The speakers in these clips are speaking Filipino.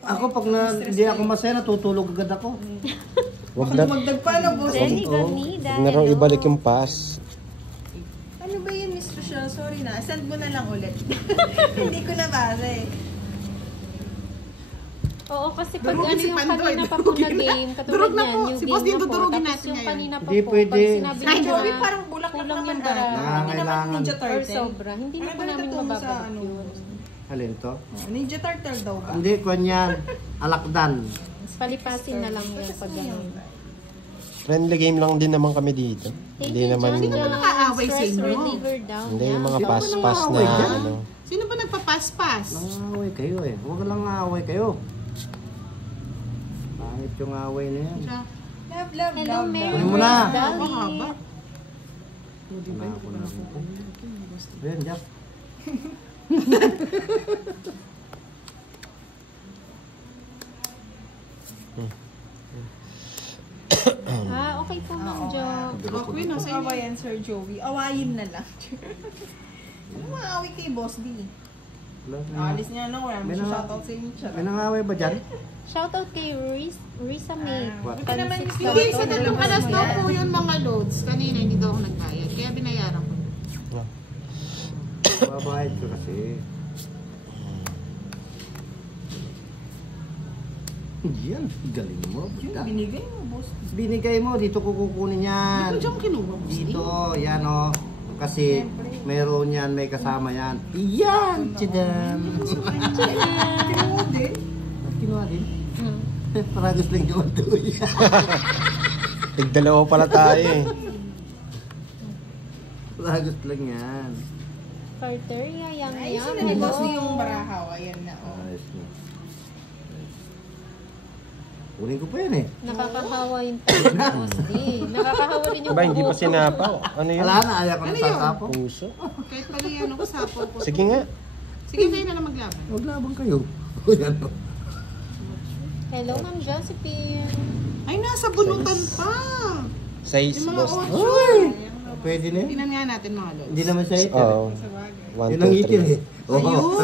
Ako pag hindi ako masaya, natutulog agad ako. Wag na. Magdagpala, boss. Huwag na raw ibalik yung pass. Ano ba yun, Miss Rochelle? Sorry na. Send mo na lang ulit. Hindi ko nabasa eh. Oo, kasi pag ano yung kanina pa po na game, katulad yan, yung si boss game din na po, tutulogin tapos natin yung ngayon. kanina pa Hindi po, pwede. pag sinabi Ay, niya Joey, na parang bulak lang kulang naman yung ata. bara, Hindi naman Ninja or Turtle. sobra, hindi na po namin mababalik yun. Alin to? Ninja Turtle daw ba? Hindi, kwan yan. Alakdan. Palipasin na lang yan pag gano'n. Friendly game lang din naman kami dito. Hindi naman nakaaway sa inyo? Hindi yung mga pass-pass na ano. Sino ba nagpa-pass-pass? Nangaway kayo eh. Huwag lang away kayo. Pangit yung away na yan. Love, love, Hello, love. Mary. Kunin mo na. Mahaba. Ayan, Jack. Okay po, Ma'am Jo. Okay, nasa inyo. Awayan, Sir Joey. Awayin na lang. Ano maaway kay Boss D? Alis niya na, wala mo siya shoutout sa inyo. May nangaway ba dyan? Shoutout kay Risa May. Buti naman Hindi, sa tatlong alas daw po yun mga loads. Kanina hindi daw ako nagbayad. Kaya binayaran ko. Babayad ko kasi. Yan, galing mo. Yung binigay mo, Boss D. Binigay mo, dito ko kukunin yan. Ano dyan kinuha mo? Dito, yan o. Kasi mayroon yan, may kasama yan. Yan! Tchadam! Kinuha din. Kinuha din? Para gusto lang yung tuloy. Tigdalawa pala tayo eh. Para gusto lang yan. Carter, yang Ay, yang. sila ni Boss D yung barahaw. Ayan na, oh. Ayos na. Kunin ko pa yan eh. Nakakahawa yung Boss D. Nakakahawa rin yung Ba, hindi pa sinapaw. Ano yun? Wala na, ayaw ko ng sasapo. Puso. Kahit pala yan ako sapo ko. Sige nga. Sige, kayo na lang maglaban. Huwag labang kayo. Yan po. Hello, Ma'am Josephine. Ay, nasa bunutan pa. Size, Yung mga boss. 8. Uy! Pwede na yun. Tingnan nga natin mga loads. Hindi naman siya ito. Oo. 1, Yun ang 2, itin 3. eh. Oo.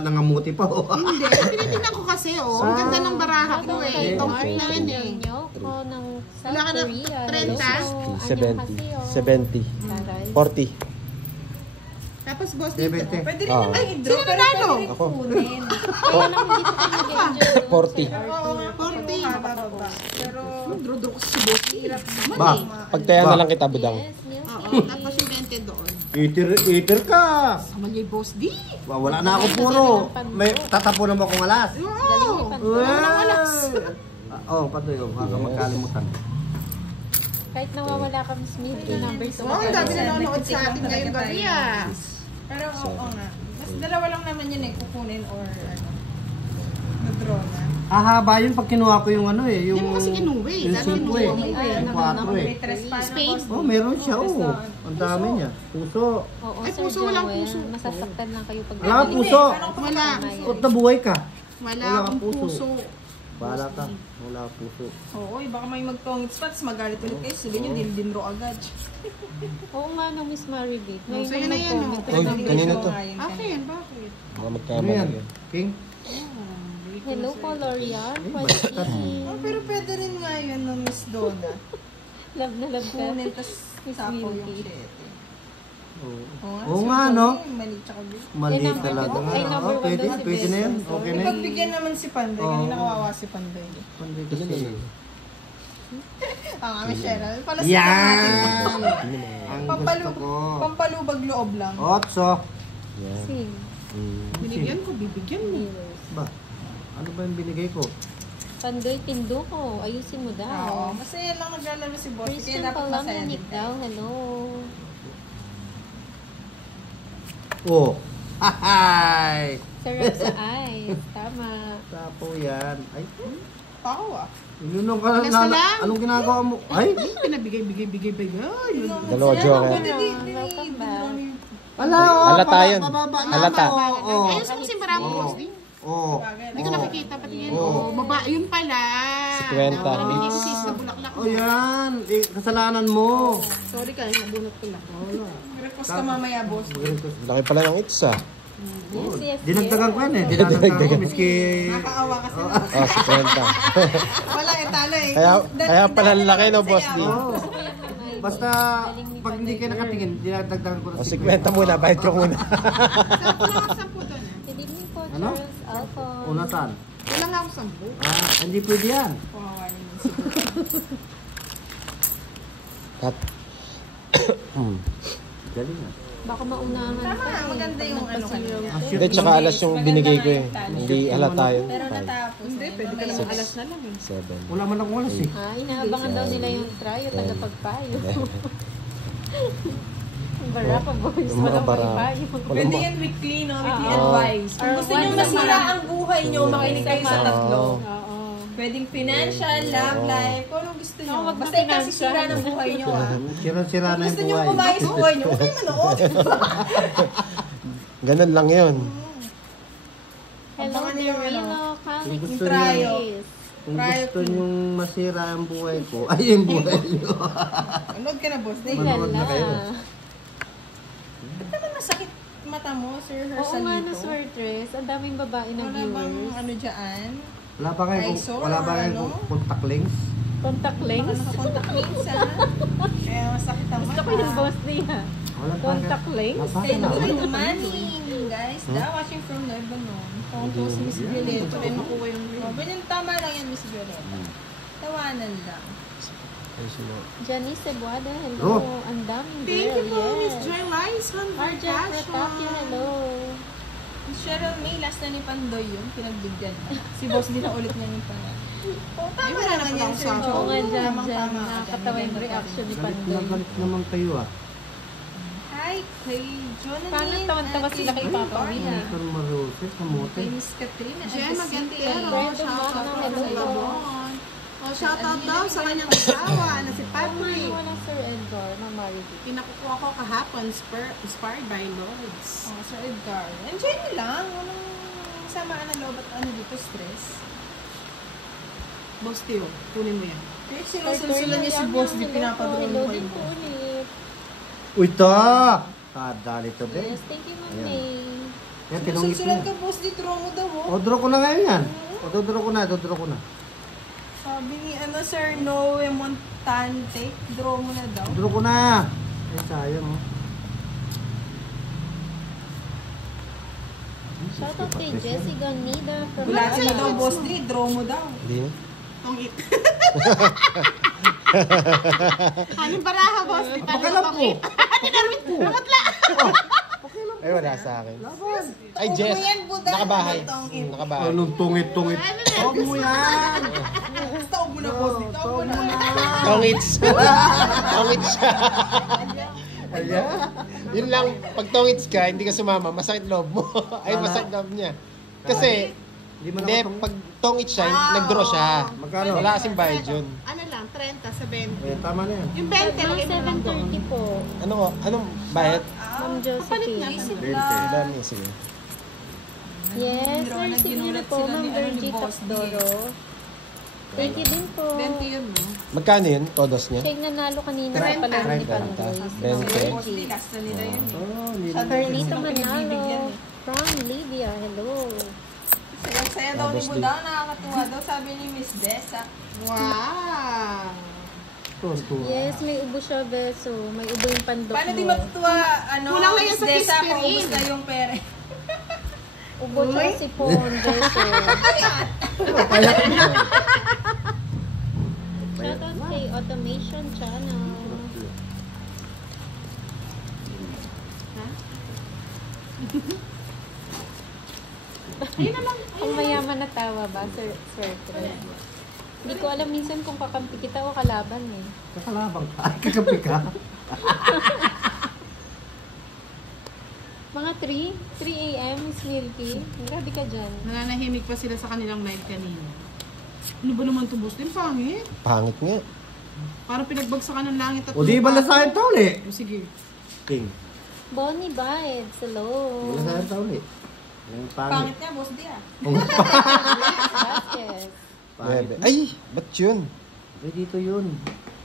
Nangamuti pa. Hindi, tinitingnan ko kasi oh. Ang ganda ng baraha ko eh. Itong Ari na rin eh. Nyoko ng Wala ka South na Korea. 30? 70. 40. Tapos boss dito. 70. Pwede rin naman i-draw, Sino pero nanalo? pwede rin Ako. kunin. Kaya lang hindi ko pinag-enjoy. 40. Oo nga, 40. bababa. Pero, Draw ko si boss. hirap na. Ba? Pagtaya na lang kita, budang. Yes, Neil. Oo, tapos yung 20 doon. Eater ka. Sama niya yung boss D. Wala na ako puro. May tatapunan mo akong alas. Galing ni Panto. Oo, patoy. Baka magkalimutan. Kahit nawawala ka, Miss Mid, yung number 2. Wow, ang dami na nanonood sa atin ngayong gabi ah. Pero oo nga. Mas dalawa lang naman yun eh, kukunin or ano. Na-draw na. Hahaba yun pag kinuha ko yung ano eh. Yung, Hindi mo kasi kinuha eh. Yung Dati 5 kinuha eh. mo eh. Yung 4 eh. May tres pa na, Spain? Boss D. Oh, meron siya. Oh. Ang dami niya. Puso. Oo, Ay, Sir puso, walang Joel. puso. Masasaktan lang kayo pag... Wala kang puso. Wala. Kot na buhay ka. Wala Wala akong kang puso. Bahala ka. Wala kang puso. Oo, baka may magtongit spots, magalit ulit kayo. Sabihin nyo, dinro agad. Oo nga, no, Miss Maribit. Ngayon Sa'yo na yan, nag-comment oh. Uy, talaga. kanina to. Akin, bakit? Mga Ano magkamali yan? yan. King? Hello po, L'Oreal. Oh, pero pwede rin nga yun no, Miss Donna. Love na love ka. Kunin, tas Miss sapo yung Milky. shit. Oo nga, no? Mali tsaka big. Mali Yan ang talaga number nga. one. Ay, number Oh, one pwede, daw si pwede na yan. Best. Okay na yan. Ipagbigyan naman si Panday. Kanina kawawa si Panday. Panday kasi. Ang aming Cheryl. Pala sa Yan! natin. Ang gusto ko. Pampalubag loob lang. Otso. Yan. Sing. Binigyan ko, bibigyan mo. Heroes. Ba? Ano ba yung binigay ko? Pandoy Pindo ko. Ayusin mo Oo. daw. Masaya lang naglalaro si Boss. Kaya Christian dapat masaya Palaminik din daw. tayo. Hello. Oh. Hahay! Sarap sa eyes. Tama. Sapo yan. Ay, Tao ah. inunong ka Alas na na. lang. Anong ginagawa mo? Ay! Pinabigay-bigay-bigay. Dalawa, Joel. Welcome back. Ala, Halata yun. Bababa na Halata. ako. Oo. Ayos mo si Maramo, boss D. Oo. Hindi ko nakikita pati yan. Oh, baba, yun pala. 50. Nakabigay ko sis na bulaklak. Oh, yan. Eh, kasalanan mo. Sorry ka, nabunot ko lang. Repost ka mamaya, Boss. Laki pala ng itsa. Yes, yes, Dinagdagan ko yan eh. Dinagdagan. Dinagdagan ko miski... Nakakaawa kasi. Oh, 50. Wala eh, talo eh. Kaya pala laki no, boss D. Oo. Basta pag hindi kayo nakatingin, dinagdagan ko na O, 50 muna, bayad ko muna. Sampu doon eh. Good evening po, Ano? Charles Alphonse. Una saan? Wala nga ako 10. Hindi pwede yan. Kawawa naman siguro. Cut. Galing na. Baka maunahan Tama, pa eh. maganda yung ano kanina. Hindi, tsaka alas yung binigay ko eh. Hindi halata yun. Pero natapos. Hindi, pwede ka naman alas na lang eh. 7. Wala man akong alas eh. Ah, inaabangan daw nila yung try o tagapagpayo. Barapa boys, Yung mga walang bara. pagpayo. Pwede yan weekly, no? Weekly Oo. advice. Kung Or gusto nyo once a masira month. ang buhay nyo, makinig kayo sa Once a tatlo. Oo. Pwedeng financial, love life, kung anong gusto nyo. Oo, wag na Basta ikaw financial. sisira ng buhay nyo, ah. Sira-sira Kung na gusto yung nyo buhay. kumain sa buhay nyo, okay manood. Ganun lang yun. Hello, Abangan nyo yung ano, Dirino. Kami gusto nyo. Kung gusto nyong masira ang buhay ko, ay yung buhay nyo. Anood ka na, boss. Day. Manood na kayo. Ba't naman masakit mata mo, Sir Oo nga, Hersalito? no, Swertres. Ang daming babae na Wala bang viewers. ano dyan? Wala ba kayo Eyesore wala ba or kayo ano? contact links? Contact Baka lens. nakakontak links, ha? Kaya masakit ang Gusto mata. ko yung boss niya. Wala pa Contact lens. Napaka na. Good morning, guys. Watching from Lebanon. Tonto si Miss Violeta. Ito rin makuha yung Oh, ganyan tama lang yan, Miss Violeta. Tawanan lang. Ay, sino? Janice Cebuada, hello. Oh. Ang daming girl, Thank you po, Miss yes. Joy Rice. Arjan Pratapia, hello. Miss Cheryl May, last na ni Pandoy yun. Pinagbigyan. Si boss din na ulit niya yung pangalan. Oh, tama wala naman na yan, pala Sir sa- Joe. Oo nga dyan, Tamang dyan. tama ka Nakakatawa dyan. yung reaction ni Galit na Pandoy. galit naman kayo ah. Hi, kay Jonathan. Parang tawan-tawa sila kay Papa Will, ah. Ito marose, kamote. Kay Miss Katrina. Jen Magantero. Brenda Shoutout Magno, po sa hello. Gabon. O, shoutout daw sa kanyang asawa na si Oh, Patrick. wala Sir Edgar, Mamarity. Pinakukuha ko kahapon, inspired by Lords. Oh, Sir Edgar. Enjoy nyo lang. Walang samaan ng loob at ano dito, stress. Boss Teo, kunin mo yan. Kaya sinusulsulan niya si boss, di pinapadroon Hello mo kay din po boss. ulit. Uy, ta! Kadali to, be. Yes, thank you, Ma'am Ayan. May. Kaya tinungit Sinusulsulan niya. ka, boss, di draw mo daw, oh. O, draw ko na ngayon yan. O, draw ko na, draw ko na. Sabi ni, Sir Noe Montante, draw mo na daw. Draw ko na. Ay, sayang, oh. Shoutout kay Jessie Ganida from Gulatin mo daw, boss, di, draw mo daw. Hindi na? Tong it. Anong baraha, boss? Di pa Pakialam ko. Ay, wala sa akin. Ay, Jess. Huwag mo yan, Buda. Nakabahay. Tong it. Nakabahay. Anong tungit-tungit? Huwag mo yan. Taog mo na, boss, di, taog mo na. Tongits. Tongits siya. Ayan. Yun lang, pag tongits ka, hindi ka sumama, masakit loob mo. Ay, masakit loob niya. Kasi, Hindi mo hindi, na pag tongits siya, nag-draw siya. Magkano? Wala kasing bayad yun. Ano lang, 30 sa 20. Eh, tama na yan. Yung 20, Mga lagay mo lang doon. 7:30 po. Anong bayad? Ma'am Josephine. Isip Bente. lang. Dami, sige. Yes, Pero merci naginulat po, sila Ma'am ni, ano, Virgie ni Boss Tapdoro. Thank you din po. 20 yun, no? Magkano yun? Todos niya? Siya yung nanalo kanina sa 30. palaro ni 30. Pandoy. Si Ma'am 20. Boss, di, Virgie. last na nila yun. Oh, hindi Sa na. Carlita Gusto pinagbibigyan Manalo eh. from Lydia. Hello. Saya daw ni Boss, di. Budang, nakakatuwa daw, sabi ni Miss Dessa. Wow! Tonto. Yes, may ubo siya, Beso. May ubo yung pandok Paano mo. di matutuwa, Kulang lang yan Miss sa Dessa, Kiss kung ubus Perin. na yung pere. Ubo siya si Pon, Beso. Shoutout kay Automation Channel. Ang mayaman na tawa ba, Sir Fred? Hindi ko alam minsan kung kakampi kita o kalaban eh. Kakalabang ka. Ay, kagabi ka. Mga 3 a.m. Miss Milky. Grabe ka dyan. Nananahimik pa sila sa kanilang live kanina. Ano ba naman ito, boss? Din pangit. Pangit nga. Parang pinagbagsakan ng langit at O, di ba lupa. lasahin ta uli? O, sige. King. Bonnie Bides, hello. Lasahin ta uli. Yung pangit. Pangit niya, boss di ah. Vasquez. Pangit. Ay, ba't yun? Ay, dito yun.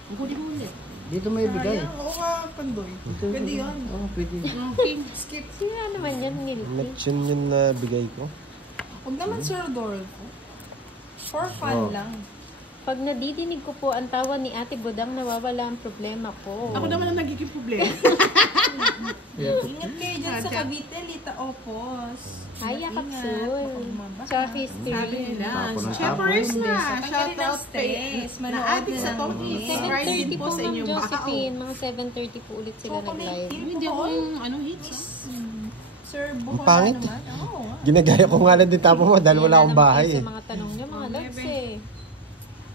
Ang huli mo ulit. Dito may bigay. Oo nga, Pandoy. Pwede yun. Oo, pwede. King. Skip. Sino naman yan, milk tea? Lechon yun na bigay ko. Huwag naman Sir Rodolfo. For fun Oh. lang. Pag nadidinig ko po ang tawa ni Ate Budang, nawawala ang problema ko. Ako naman ang nagiging problema. Ingat kayo dyan sa Cavite, Lita Opos. Ay, Ingat, Kapsul. ingat. Sa Sabi history. nila, Tapon ng Chefers tapon. na. Tanggalin Shout ng out stress. na Manood adik na sa ng Tommy. mga- Subscribe din 7:30 po po, sa Ma'am inyong bakao. Josephine. Mga 7:30 po ulit sila Chocolate nag-live. tea. Hindi ako yung ano hits. Sir Bukola pangit. naman. Oo. Ginagaya ko nga lang din tapo mo dahil wala akong bahay Sa eh. mga tanong niyo, mga loves eh.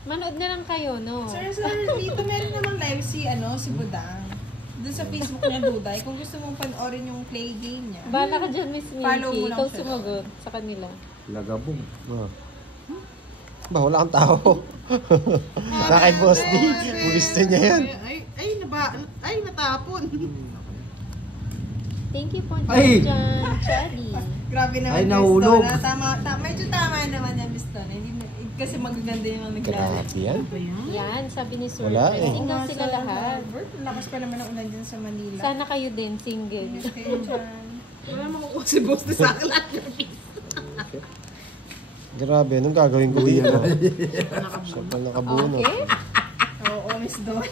Manood na lang kayo, no? Sir, dito meron namang live si Budang. Doon sa Facebook niya, Duday. Kung gusto mong panoorin yung play game niya. Bahala ka dyan, Miss Follow mo Milky. lang Ikaw siya. sumagot sa kanila. Lagabong. Oh. Ba, wala kang tao. Na kay Boss D. Gusto niya yan. Ay, natapon. Thank you po, Ay! Jan Chadi. Grabe naman, Ay, Miss nahulog. Donna. Medyo tama naman yan, Miss Donna. Kasi magaganda yung mga naglalaro. Grabe yan. Yan, sabi ni Sir. Wala eh. Dressing lang sila lahat. Lakas pa naman ang ulan dyan sa Manila. Sana kayo din, single. Ingat kayo dyan. Wala makukuha si Boss D sa akin lahat yung piece. Grabe, anong gagawin ko dito? Siya pa nakabuno. Okay? Oo, Miss Donna.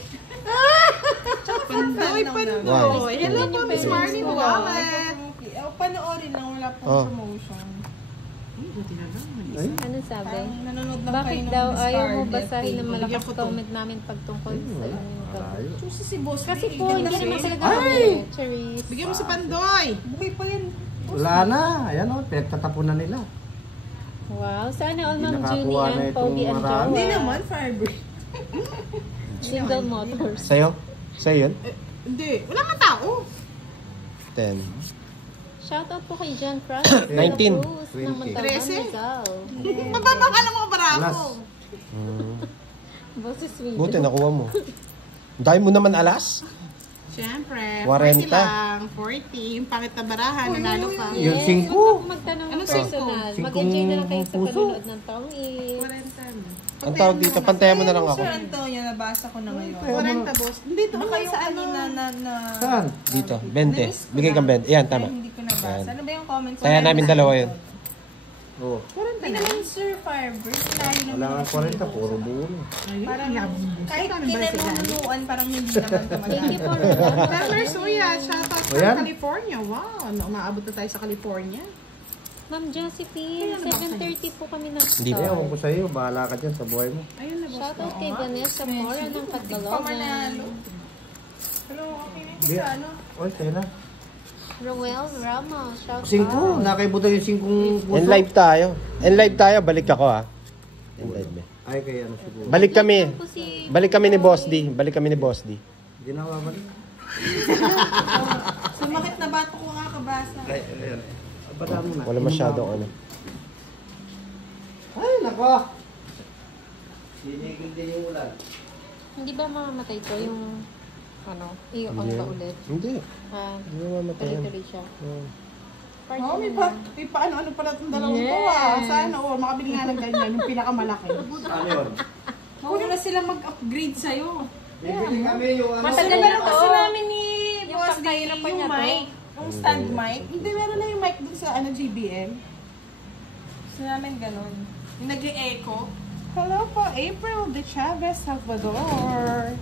Pandoy. Why? Hello po, Miss Marnie Wallet. Panoorin lang, wala pong Oh. promotion. Buti na lang. Ay, Ano sabi? Parang nanonood lang Bakit kayo ng daw Miss ayaw mo Scarlett. basahin ng malakas Bigyan ko to. comment namin pagtungkol sa inyo? malayo. Susi si Boss. Kasi D, po, ganda hindi naman siya. talaga kami. Charis. Bigyan mo si Pandoy. Buhay pa yan. Wala na. Ayan o, pinagtatapunan nila. Wow, sana all Hindi Ma'am nakakuha Junie na and itong Pogi and marami. Hindi Jowa. naman, Firebird. Single motors. Sa'yo? Sa'yo yun? Hindi. Wala man tao. 10. Shoutout po kay John Cross. 19. Cruz ng 20. Montalban, 13. Rizal. Mababa ka ng mga barako. Alas. Boses Sweden. Buti, nakuha mo. Dahil mo naman alas. Siyempre. 40. 40 lang. 40. Yung pangit na barahan. Nanalo ka. Yung Yes, 5. huwag na magtanong ng Ano personal. 5? Mag-enjoy na lang kayo sa Puso. panonood ng tongit. 40 na. Ang tawag dito, pantayan mo na lang ako. Sir Antonio, nabasa ko na ngayon. 40 boss. Hindi to Baka yung sa ano. kanina na... Saan? Dito, 20. Bigay kang 20. Yan, tama. Ay, hindi ko nabasa. Yan. Ano ba yung comments? Kaya namin dalawa yun. Oo. Hindi naman, Sir Firebird. Layo naman. Wala nga ako 40, dito. puro buo. Parang kahit kinanunuan, parang hindi naman Thank you tumagana. po, Rolando. Taylor Suya, shoutout O yan? from California. Wow, umaabot na tayo sa California. Ma'am Josephine, 7:30 po kami Hindi Eh, pa. ewan nag-start. ko sa'yo. Bahala ka dyan sa buhay mo. Ayun na boss. Shoutout kay Vanessa Mora ng Catalogan. Pamanalo. Hello, okay na Di- sa ano? Oy, sa'yo na. Roel Ramos, shoutout. 5. Nakaibutan yung 5 puso. En live tayo. En live tayo, balik ako ha. En live eh. Ay, kaya ano siguro. Balik kami. Po si Balik kami ni Boss D. Balik kami ni Boss D. Hindi na mabalik. Sumakit na bato ko nga kabasa. Ay, ayan. Abada mo na. Wala masyadong ano. Ay, nako. Sinigil din yung ulan. Hindi ba mamamatay to yung i-on ka ulit? Hindi. Ah, Hindi mamatay yan. tuloy-tuloy siya. Oo. Oh, may paano-ano pala itong dalawang to ah. Sana, makabili nga ng ganyan, yung pinakamalaki. Ano yun? Huwag na sila mag-upgrade sa'yo. Bibili kami yung ano. Matagal Pero na to. kasi namin ni Yung Boss D, pagkahirapan yung niya to. mic, yung stand mic, Hindi, meron na yung mic dun sa GBM. gusto namin ganun. Yung nag-e-echo. Hello po, April de Chavez, Salvador.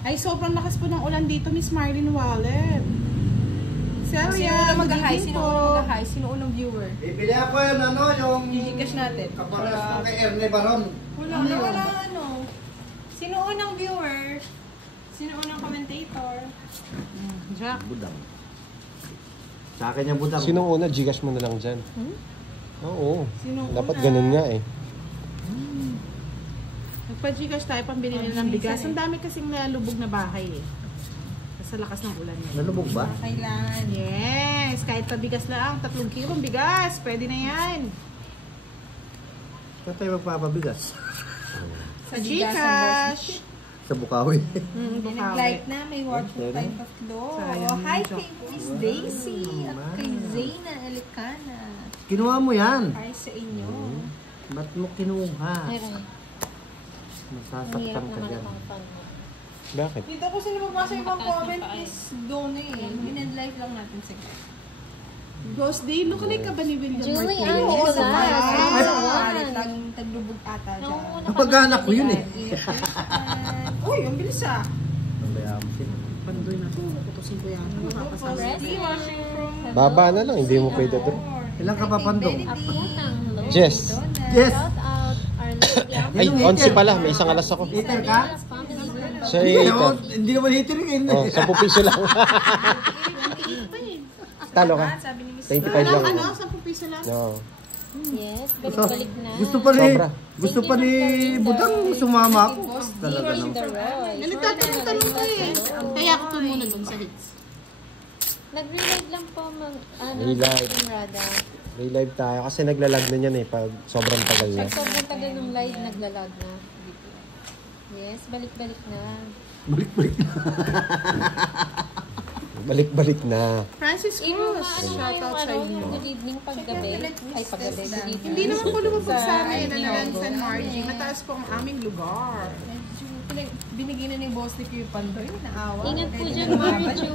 Ay, sobrang lakas po ng ulan dito, Miss Marlene Wallet. Sino Celia, unang good mag-hi? evening Sino po. unang mag-hi? Sino unang viewer? Bibili ako yun, ano, yung... Gcash natin. Kaparas ng kay Erne Baron. Wala ano. Sino unang viewer? Sino unang commentator? Jack. Budang. Sa akin yung budang. Sinong una? Gcash mo na lang dyan. Oo. Sino Dapat una? ganun nga eh. Nagpa-Gcash tayo, pambili nila ng bigas. Ang dami kasing nalubog na bahay eh. Sa lakas ng ulan eh. Nalubog ba? Kailangan. Yes, kahit pabigas lang, 3 kilong bigas, pwede na yan. Saan tayo magpapabigas? Sa Gcash. Sa Bukawi. Hindi nag-like na, may watching tayo tatlo. Sayang Hi yung kay Miss Daisy at kay Zayna Elicana. Kinuha mo yan. Hi sa inyo. Ba't mo kinuha? Meron. Ang hirap Masasaktan ka naman dyan. ang fun mo. Bakit? Dito ko sino magbasa yung mga comment is doon eh. In-end life lang natin sige. Ghost Day, lookalike ka ba ni William Julie Martinez? Oo, sa Nicolas. bayan. Laging taglubog ata dyan. Napag-anak ko yun eh. Uy, ang bilis ah. Pandoy na to. Putusin ko yan. Makakasama. Baba na lang, hindi mo pwede doon. Ilan ka pa, Pandong? Ako ng low. Jess. Yes. Shout out our love. Ay, 11 pala. May isang alas ako. Hater ka? Family. Siya Hindi, ay oh, hindi naman hater yun. Oh, 10 piso lang. Talo ka. Sabi ni Miss 25 lang. Ano? 10 piso lang? No. Yes, balik na. Gusto pa ni, Sobra. gusto pa ni Budang sumama ako. Talaga Here's no. the Roy. Nagtatanong ko eh. Kaya ako muna dun sa hits. Nag-relive lang po Relive. Team Rada. Relive tayo kasi naglalag na yan eh pag sobrang tagal na. Pag sobrang tagal ng live, naglalag na. Yes, balik-balik na. Balik-balik na. Francis Yung Cruz. mga ano, Shout yung out sa ano, inyo. yung good evening paggabi. Ay, paggabi, good evening. Hindi naman po lumabog sa amin Sa na Ivy nalang Hogo. San Margie. Mataas po ang aming lugar. Binigyan na ni Boss Nick yung Pandoy. Naawa. Ingat po Kaya dyan, lumaban. Marichu.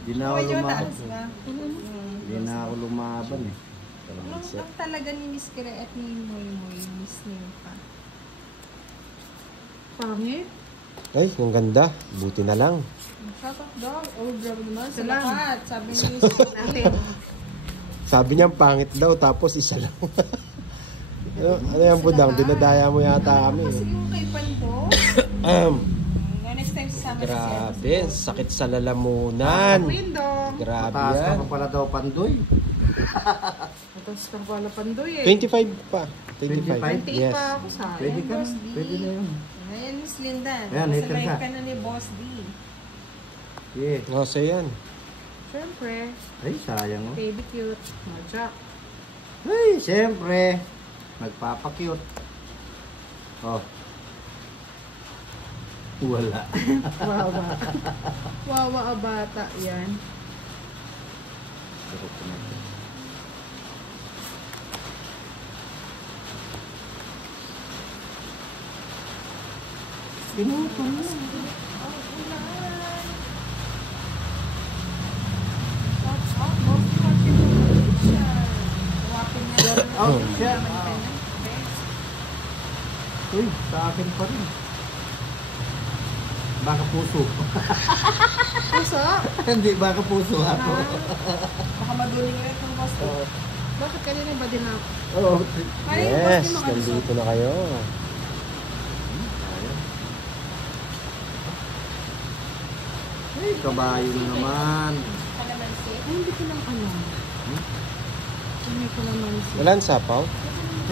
Hindi na ako Medyo lumaban. taas ba? Hindi na ako lumaban eh. Ang talaga ni Miss Kira at ni Moy Moy, Miss Nympha. Pangit. Ay, ang ganda. Buti na lang. Shout out dog. Oh, grabe naman. Sa Salam. lahat. Sabi ni Miss Natin. Sabi niya pangit daw tapos isa lang. Ano yan, Budang? Dinadaya mo yata kami. Kasi yung kay Pando. Next time sasama sa Grabe, sakit sa lalamunan. Windong. Grabe Mataas ka yan. pa pala daw, Pandoy. Mataas kang pala Pandoy eh. 25 pa. 25. 25? 28 Yes. pa ako sa Pwede ka na. Boss D. Pwede na yun. Ayan, Miss Linda. Ayan, Nasa hater live ka. ka na ni Boss D. Yeah. Oh, so yan. Siyempre. Ay, sayang oh. Baby cute. Maja. Ay, siyempre. Nagpapakyut. Oh. Wala. Wawa. Wawa a bata yan. Tinuto mo. Oh, siya. Uy, sa akin pa rin. Baka puso. Puso? Hindi, baka puso ako. Baka maduling ulit ng Boss D. Bakit kanina ba din ako? Oo. Parang yung Boss Yes, D makalusot. nandito na kayo. Ay, kabayo na naman. Kalamansi. Ay, hindi ko lang alam. Hindi ko naman siya. Wala ang sapaw?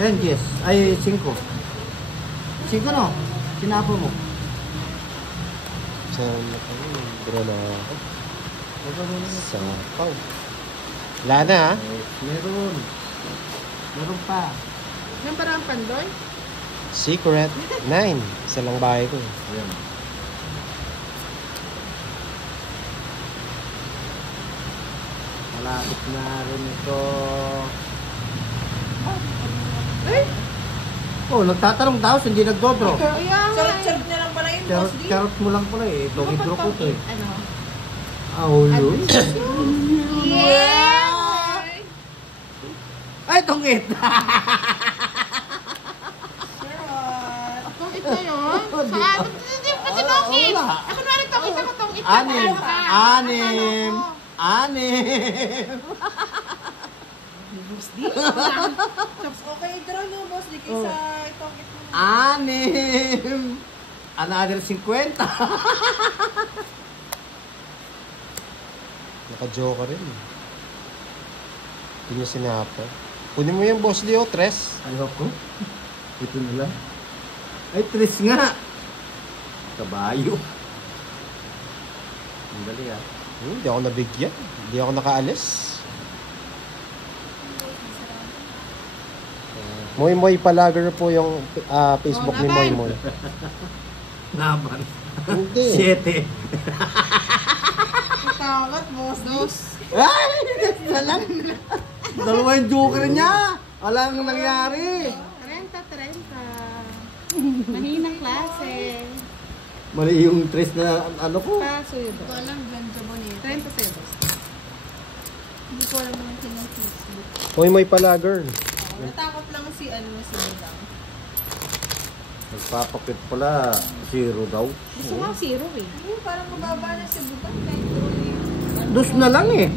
Yan, yes. Ay, 5. 5 no? Sinapo mo. Saan na kayo? Bura na ako. Sapaw. Wala na ha? Meron. Meron pa. Yan parang Pandoy? Secret 9. Isa lang bahay ko. Ayan. Malapit na rin ito. Ay! Oh, nagtatanong daw, hindi nagdodro. Kaya nga. Sarap-sarap na lang pala yung Boss D. Charot mo lang pala eh. Ito, hidro ko to eh. Ano? Oh, yun. Yeah! Ay, tungit. Sarap. Tungit na yun? Saan? Hindi pa tinungit. wala. Ako na rin tungit ako tungit. Anim. Anim. Ano? Anim. Okay, draw nyo Boss D kaysa itong ito. Anim. Another 50. Naka-joker rin. Hindi niya sinapa. Kunin mo yung Boss Leo, tres. Ayoko. Ito na lang. Ay, tres nga. Kabayo. Ang dali ah. Hindi ako nabigyan. Hindi ako nakaalis. Moy Moy Palager po yung Facebook ni Moy Moy. Laban. Hindi. 7. Tawat Boss D. Ay! Na lang. Dalawa yung joker niya. Walang nangyari. 30. Mahinang klase. Mali yung tres na ano ko. Paso yun. Ito alam, Glenn Bonito. 30 pesos. Hindi ko alam yung kanyang Facebook. Moy pala, girl. Natakot lang si Budang. Nagpapakit pala, 0 daw. Gusto nga 0 eh. Ay, parang mababa na si Budang. Kahit tuloy. Dos na lang eh.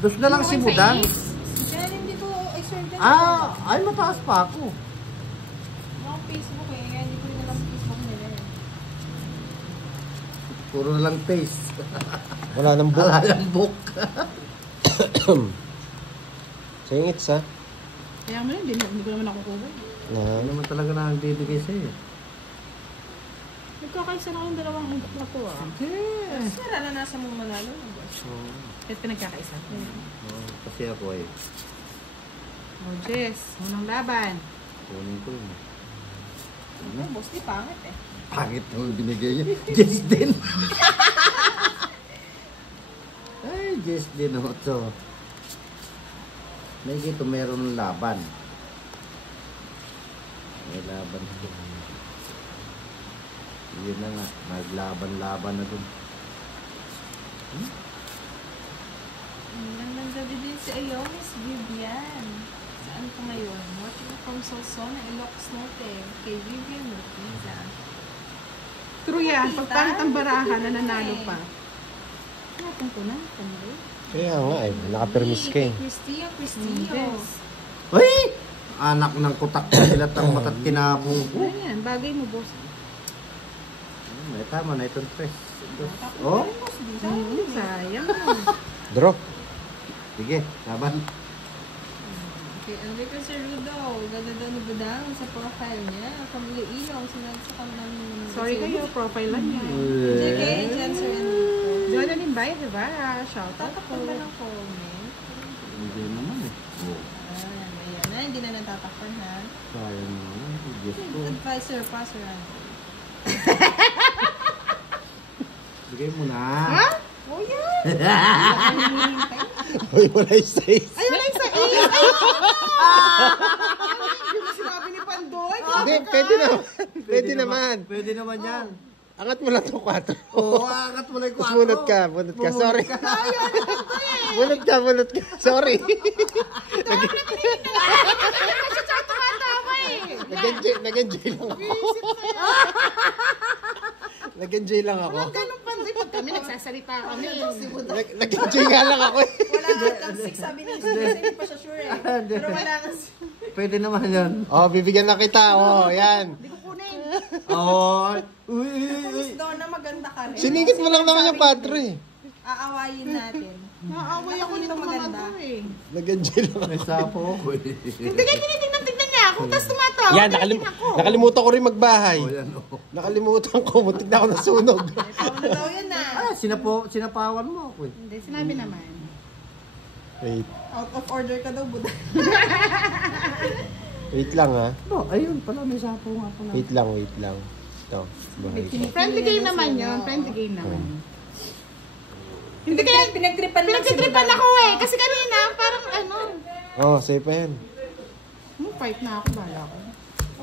Dos na lang si Budang. Kaya hindi ko i-serve ka. Ay mataas pa ako. Yung Facebook eh. Kaya hindi ko rin alam Facebook nila eh. Puro na lang taste. Wala nang book. Wala lang book. Singits ha. Kaya mo lang, hindi ko naman nakukuha. Hindi naman talaga na ang bibigay sa'yo. Nagkakaisa na akong dalawang umbok na to ah. Yes. Naranasan mong manalo. Kahit pinagkakaisa. Kasi ako eh. Oh, Jess. Unang laban. Kunin ko yun. Ay, boss, di pangit eh. Pangit naman binigay niya. Jess din. Ay, Jess din ako to. May gito meron ng laban. May laban ko. Yun na nga. Naglaban-laban na dun. Magandang gabi din si Miss Vivian. Saan ka ngayon? Watching from Solsona, Ilocos Norte. Kay Vivian Murquiza. True yan. Pag pangit ang barahan, nananalo pa. Natang ko na. Tanda. Kaya nga eh. Nakapermis ka eh. Cristia. Yes. Uy! Anak ng kutak na sila tang matat kinabong ko. Ano yan? Bagay mo, boss. May tama na itong tres. Oh? Sayang. Draw. Sige, laban. Okay, ang Rico Sir Rudo. Ganda daw ni Budang sa profile niya. From Iloilo. Sinag sa kanilang... Sorry kayo, profile lang yan. JK, Janser and Rico. Joanna Limbay, diba? Shout out Tatakpan po. ba ng comment? Hindi naman eh. Oh, Ayan na. Hindi na natatakpan ha. sayang naman. Diyos ko. Advisor pa, Sir Andrew. Bigay mo na. Ha? Oh, yan. Uy, wala yung size. Ay, wala yung sa 8. Yung sinabi ni Pandoy. Hindi, pwede naman. Pwede naman. Pwede naman yan. Angat mo lang itong 4. Oo, angat mo lang yung Tapos 4. bunot ka. Sorry. bunot ka. Sorry. Nag-enjoy lang ako. Nag-enjoy lang ako. Ganun Pandoy. Pag kami nagsasalita kami. Nag-enjoy nga lang ako eh. Wala nga lang 6 sabi ni Sir. Hindi pa siya sure eh. Pero wala nga. Pwede naman yan. Oh, bibigyan na kita. Oh, yan. Hindi ko kunin. Oo. Uy. Miss Donna, maganda ka rin. Siningit mo lang naman yung 4 eh. Aawayin natin. Naaway ako nito maganda eh. Nag-enjoy lang ako. May sapo ko eh. Hindi kayo tinitingnan niya ako. Tapos tumatawa. Yan, nakalimutan ko rin magbahay. Oh, yan oh. Nakalimutan ko. Muntik na ako nasunog. Tawag na daw yan ah. Sinapawan mo ako eh. Hindi, sinabi naman. Wait. Out of order ka daw, Buda. Wait lang ha. Oh, ayun pala, may sapo nga pala. Wait lang. Ito. Bahay ko. Friendly game naman yun. Friendly game naman. Hindi kaya Pinagtripan lang si pinagtitripan Buda. ako eh. Kasi kanina, parang ano. Oh, safe pa yan. Fight na ako, bala ko.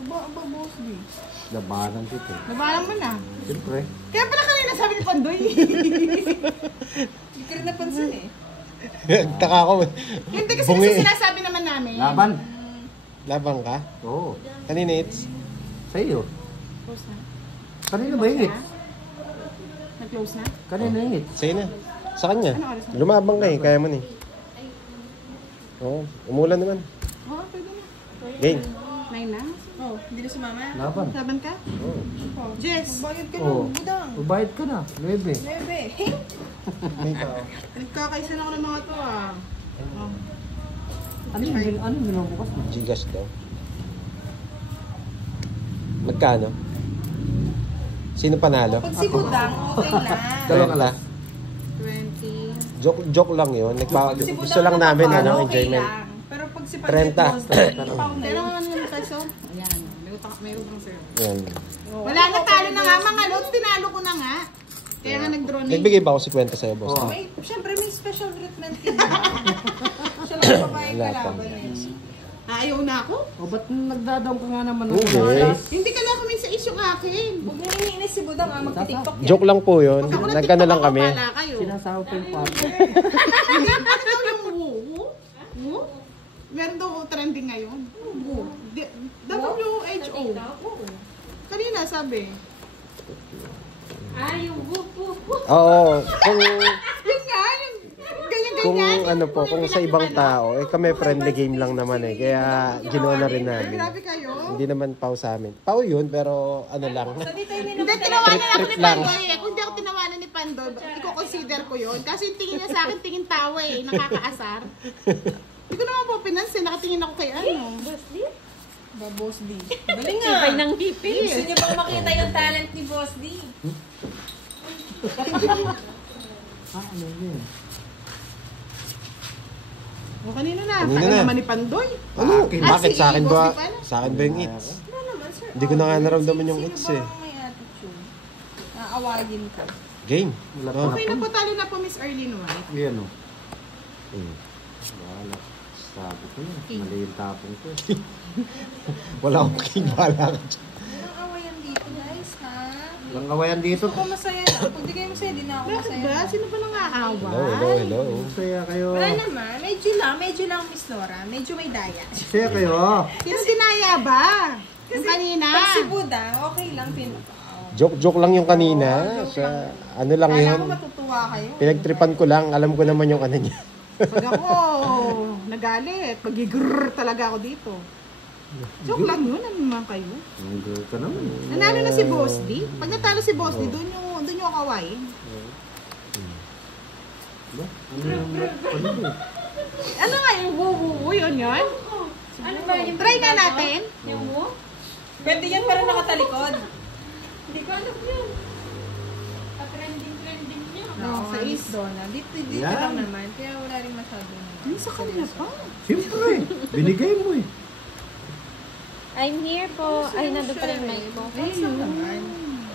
Aba, boss D. Labanan dito. Nabalang mo na. Siyempre. Kaya pala kanina sabi ni Pandoy. Hindi ka rin napansin eh. Taka ako. Hindi kasi Bungi. sinasabi naman namin. Laban. Labang ka? Oo. Kanina it's? Sa iyo. Close na. Kanina ba yung hits? Nag-close na? Kanina yung hits. Sa'yo na. Sa kanya. Ano oras na? Lumabang ka eh. Kaya mo eh. Oo. Umulan naman. Oo, pwede na. Game. 9 na? Oh, hindi na sumama. Laban. Laban ka? Oo. Jess. Bayad ka Oo. ng Budang. Ubayad ka na. 9. Nebe. Nagkakaisa na ako ng mga to ah. Oh. Ano yung binubukas mo? Gcash daw. Magkano? Sino panalo? Pag si Budang, okay lang. Dalawang alas. 20. Joke lang yun. Pag si Gusto Budang lang namin nakapalo, ano, okay enjoyment. lang. Pero pag si 30. Pandet Pero ano yung peso? Ayan. May utang sa'yo. Yan. Wala na, talo na nga mga lods. Tinalo ko na nga. Kaya nga nag-draw na. Nagbigay ba ako 50 sa'yo, boss? Oo. Siyempre may special treatment ka. Siya lang babae Wala pa. kalaban eh. Ayaw na ako? O ba't nagdadaw ka nga naman Hindi. Hindi ka na kumin sa issue akin. Huwag na iniinis si Budang magti-tiktok yan. Joke lang po yun. Pag ako Nagkano lang nag-TikTok kami. ako, bahala kayo. Sinasawa pa yung papa. Hindi, ano daw yung woo? Woo? Meron daw trending ngayon. Woo. WHO. Kanina sabi. Ah, yung whoop, whoop, whoop. Oo. Kung, Yun nga, yung kung ganyan-ganyan. ano po, kung sa ibang tao, eh kami friendly game lang naman eh. Kaya ginawa na rin namin. Grabe kayo. Hindi naman pau sa amin. Pau yun, pero ano lang. Hindi, tinawanan ako Trip ni lang. Pandoy eh. Kung hindi ako tinawanan ni Pandoy, i-consider ko yun. Kasi yung tingin niya sa akin, tingin tawa eh. Nakakaasar. Hindi ko naman po pinansin. Nakatingin ako kay ano. Ba, Boss D. Galing Ibay nga. ng hipin. Gusto niyo bang makita yung talent ni Boss D? Ano yun? O, kanina na. Kanina Tagal na. naman ni Pandoy. Ano? Akin. Bakit Ah, sa akin si ba? Boss, di pala? Sa akin ba yung hits? Ano naman, sir? Hindi ko na nga naramdaman yung hits Sino eh. ba ang may attitude? Naawagin ko. Game. Wala Oh. pa. Okay na po, talo na po, Miss Arlene White. Yan o. Hmm. Wala. Sabi ko yun. Mali yung tapong ko. Wala akong king bala ka dyan. Anong awayan dito, guys, ha? Walang kawayan dito. Gusto ko masaya lang. Pag di kayo masaya, di na ako Bakit masaya. ba? Sino ba nang-aaway? Hello. Saya kayo. Wala naman. Medyo lang, Miss Nora. Medyo may daya. Saya kayo. Sino dinaya ba? Yung kanina. Pag si Budang, okay lang. Joke lang yung kanina. Sa, ano lang Kala ko yun. matutuwa kayo. Pinagtripan ko lang. Alam ko naman yung ano niya. Pag ako nagalit, magigurr talaga ako dito. Joke lang yun, ano naman kayo? Hindi ka naman. Nanalo na si Boss D. Pag natalo si Boss D, doon yung ako kawain. Ba? Ano yung ano yun? Ano nga yung woo yun yun? Ano ba yung Try nga natin. Yung whoop? Pwede yan pero nakatalikod. Hindi ko alam yun. Pa-trending niya. No, sa Miss Donna. Dito Yan. lang naman. Kaya wala rin masyado naman. Ano sa kanya pa? Siyempre. Binigay mo eh. I'm here po. Ay, nandun pa rin mic ko. Ayun naman.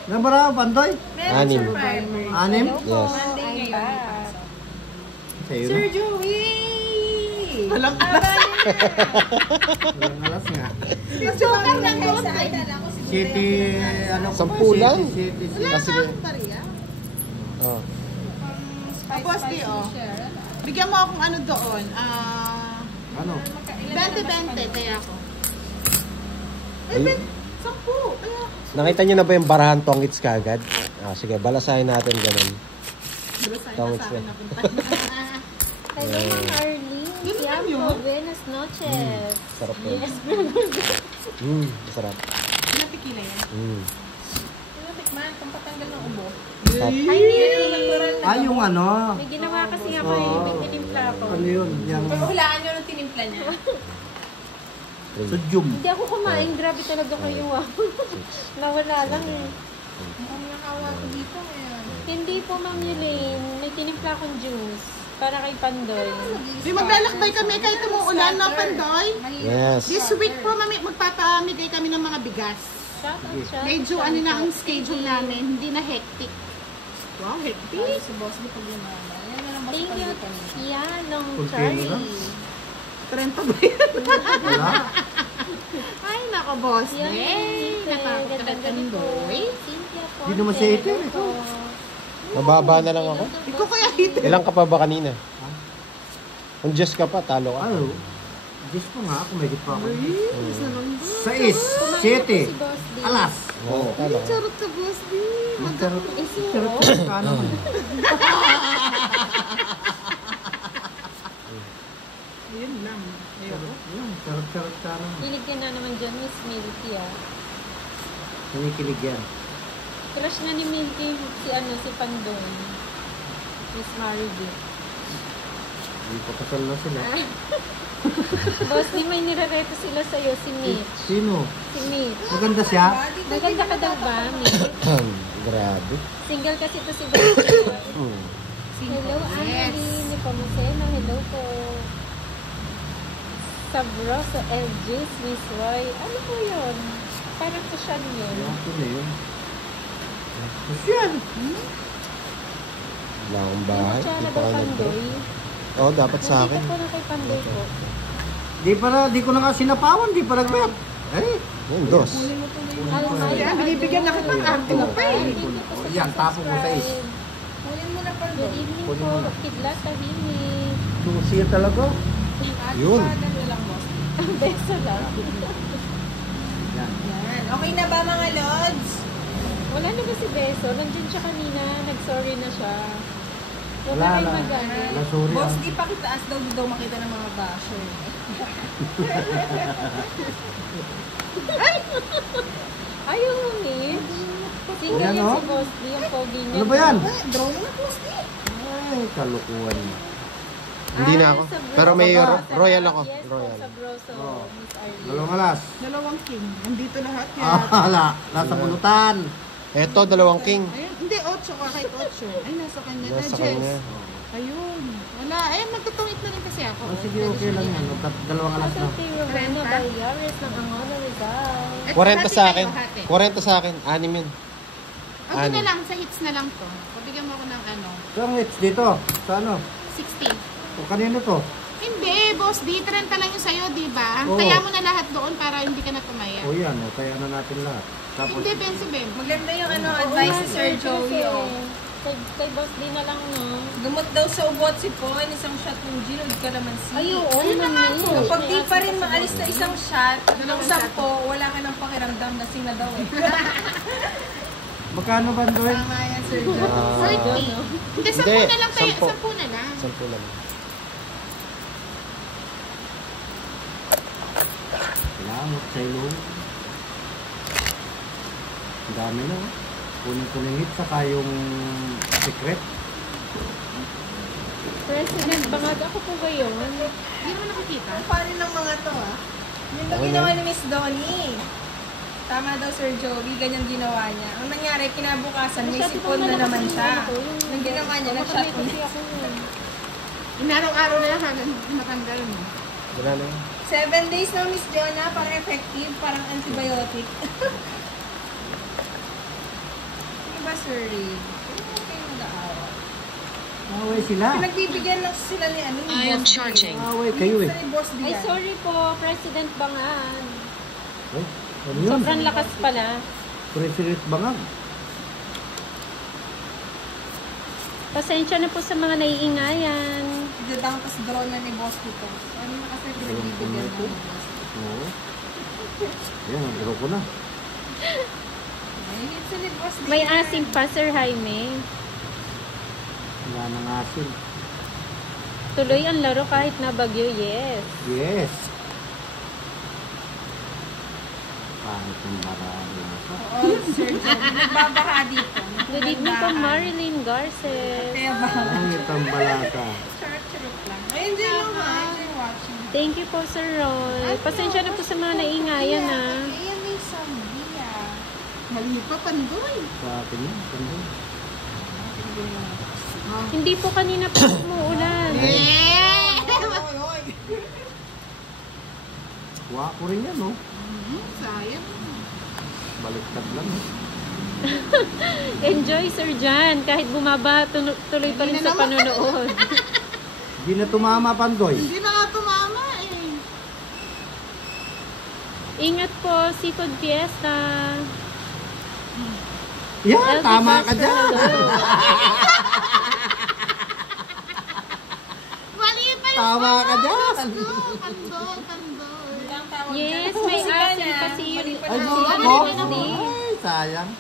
Nabara, Pandoy? Meron Anim. survivor. Anim? Hello po. Yes. Monday I'm ngayon. back. Sa'yo Sir na. Joey! Walang Walang alas nga. Joker ng Guys, Boss D. idol ako si City, ano ko ba? 10 lang. City. Wala Sige. ka, Maria. Oh. Boss D, oh. Bigyan mo akong ano doon. Ano? 20-20 kaya ako. Ay. 10. Kaya Nakita niyo na ba yung barahan tongits kagad? Ah, sige, balasahin natin ganun. Basta sa Tawag akin siya. napunta. Hello, Ma'am Arlene. Yun lang Siya yun. po. Buenas noches. Sarap po. Yes, Sarap. Natikila yan. Ano, tikman, pampatanggal ng ubo. Sarap. Ay, Yung natural na Ah, yung ano? may ginawa kasi ako eh. May tinimpla ako. Ano yun? Yung Pero hulaan nyo ng tinimpla niya. sudyum. Hindi ako kumain. Grabe talaga kayo ah. Nawala lang eh. Mukhang nakawa ko dito ngayon. Hindi po, Ma'am Yulaine. May tinimpla akong juice. Para kay Pandoy. Di maglalakbay kami kahit umuulan na, Pandoy. Yes. This week po magpapamigay kami ng mga bigas. Shout out, shout out. Medyo ano na ang schedule namin, hindi na hectic. Wow, hectic. Si Boss di pag lumaba. Yan na lang mas Thank you. palitan niya. Yan, ng Fulfilling lang. Charlie. 30 ba yan? Wala. Ay, nako, boss. Yan, Yay! ganda Napakatatandoy. Cynthia po. Hindi naman siya ito, ito. Mababa na lang ako. Ikaw kaya hito. Ilang ka pa ba kanina? Kung Diyos ka pa, talo ka. Ano? Diyos pa nga ako, may pa ako. Isa lang ba? 6, 7, Si Boss D. alas. Oo, talo ka. Charot ka, boss. Di. Charot. Isi Charot mo. ka naman. Ayun lang. Ayoko. Charot ka naman. Hilig ka na naman dyan, Miss Milky ah. Kinikilig yan. Crush na ni Milky si Pandoy. Miss Maribel. Hindi pa kasal na sila. Boss, di may nirareto sila sa'yo, si Mitch. Sino? Si Mitch. Maganda siya? Maganda ka daw ba, Mitch? Grabe. Single kasi to si Boss. Hmm. Hello, Annalyn. Nepomuceno. Hello po. Sabroso, El Juice, Miss Roy. Ano po yun? Parang social yun. Ito na yun. Yan. Wala akong bahay. Kutsara Hindi pa daw ka nag-draw. Pandoy. Oo, dapat sa akin. Nandito po na kay Pandoy po. Di ko na nga sinapawan, di pa nag-bet. Eh, Yan, dos. Kaya binibigyan na kita ng arte mo pa eh. Yan, tapo mo sa is. Kunin mo na pa Good evening po, Kidlat Tahimik. Susiya talaga. Yun. lang, boss. Beso lang. Yan. Yan. Okay na ba mga lods? Wala na ba si Beso? Nandiyan siya kanina, nag-sorry na siya. Wala Wala, rin wala. magalit. Wala, sorry. Boss, di pa kitaas daw, di daw makita ng mga basher. Ayaw mo, Mitch. Single Yan, yan oh. si Boss D, yung pogi niya. Ano ba yan? Draw mo na, boss. Ay, kalukuhan mo. Hindi na ako. sa Bro- Pero may sa- royal ako. Yes, po, Royal. sa Broso, Oh. Miss Arlene. Dalawang alas. Dalawang king. Nandito lahat kaya. Hala, nasa bunutan. Eto, dalawang king. Ayun, hindi, 8 ka kahit 8. Ay, nasa kanya na, Nasa Jess. kanya. Ayun. Wala. Ayun, magtutungit na rin kasi ako. Oh, sige, okay lang yan. Dalawang alas na. Sa kay Rowena Bayares ng Angola Rizal. At 40 hati sa kayo, akin. hati. 40 sa akin. 6 yun. Okay na Ano? lang, sa hits na lang to. Pabigyan mo ako ng ano, Saan hits dito? Sa ano? 60. O kanino to? Hindi, boss, di 30 lang yung sa'yo, di ba? Oo. Kaya mo na lahat doon para hindi ka na tumaya. O yan, o kaya na natin lahat. Tapos, Hindi, Ben. Maganda yung advice ni Sir Joey, oh. Kay Boss D na lang, no? Gamot daw sa ubo at sipon, isang shot ng gin, huwag ka naman si. Ay, oo naman. Kapag di pa rin maalis na isang shot, ng 10, wala ka ng pakiramdam, lasing na daw eh. magkano ba doon? Tama yan, Sir Joey. 40. Hindi, 10 na lang tayo. 10. 10 na lang. 10 lang. Salamat sa ilo. Ang dami na. Kunin ko ng hit, saka yung secret. President Bangag, ako po ba yun? Hindi mo nakikita. Ang funny ng mga to, ah. Yung daw ginawa ni Miss Donnie. Tama daw, Sir Joey, ganyan ginawa niya. Ang nangyari, kinabukasan, may sipon na naman siya. Nang ginawa niya, nag-shot Kasi ulit. ako yun. Inaraw-araw na lang hanggang matanggal mo. Wala na yun. 7 days na, Miss Jonah, parang effective, parang antibiotic. Ano ba, Sir Ray? Ano kayo mag-aawa? Away sila. Pinagbibigyan lang sila ni ano, I am charging. Away kayo eh. Ni Boss Ay, Dian. sorry po, President Bangan. Oh, ano yun? Sobrang lakas pala. President Bangag. Pasensya na po sa mga naiingayan. Dadang tas draw na ni Boss dito. Ano na kasi pinagbibigyan ito? ng Boss? Oo. Yan, ang draw ko na. Ay, hit si Boss Dian. May asim pa, Sir Jaime. Wala nang asin. Tuloy ang laro kahit na bagyo, yes. Yes. Pangit ng barado. Oo, Sir Joey. Nagbabaha dito. Good evening po, Marilyn Garces. Kaya ba? Pangit ang balata. Charot lang. Ay, enjoy lang ha. Enjoy watching. Thank you po, Sir Roy. Pasensya na po sa mga naiingayan, ha. Ayan, may sambiya. Mali pa, Pandoy. Sa atin yun. Ganda. Hindi po kanina po umuulan. Kuha ko rin yan, no? Sayang. Baliktad lang. Enjoy, Sir Jan. Kahit bumaba, tuloy pa rin sa panonood. Hindi na tumama, Pandoy. Hindi na nga tumama eh. Ingat po, Seafood Fiesta. Yan, LB tama ka Pastor, dyan. hello. Mali pa yung Tama ka dyan. Pandoy. Yes, may asin kasi yun. Ay, Si buka ano ko. ni Miss D. Ay, sayang.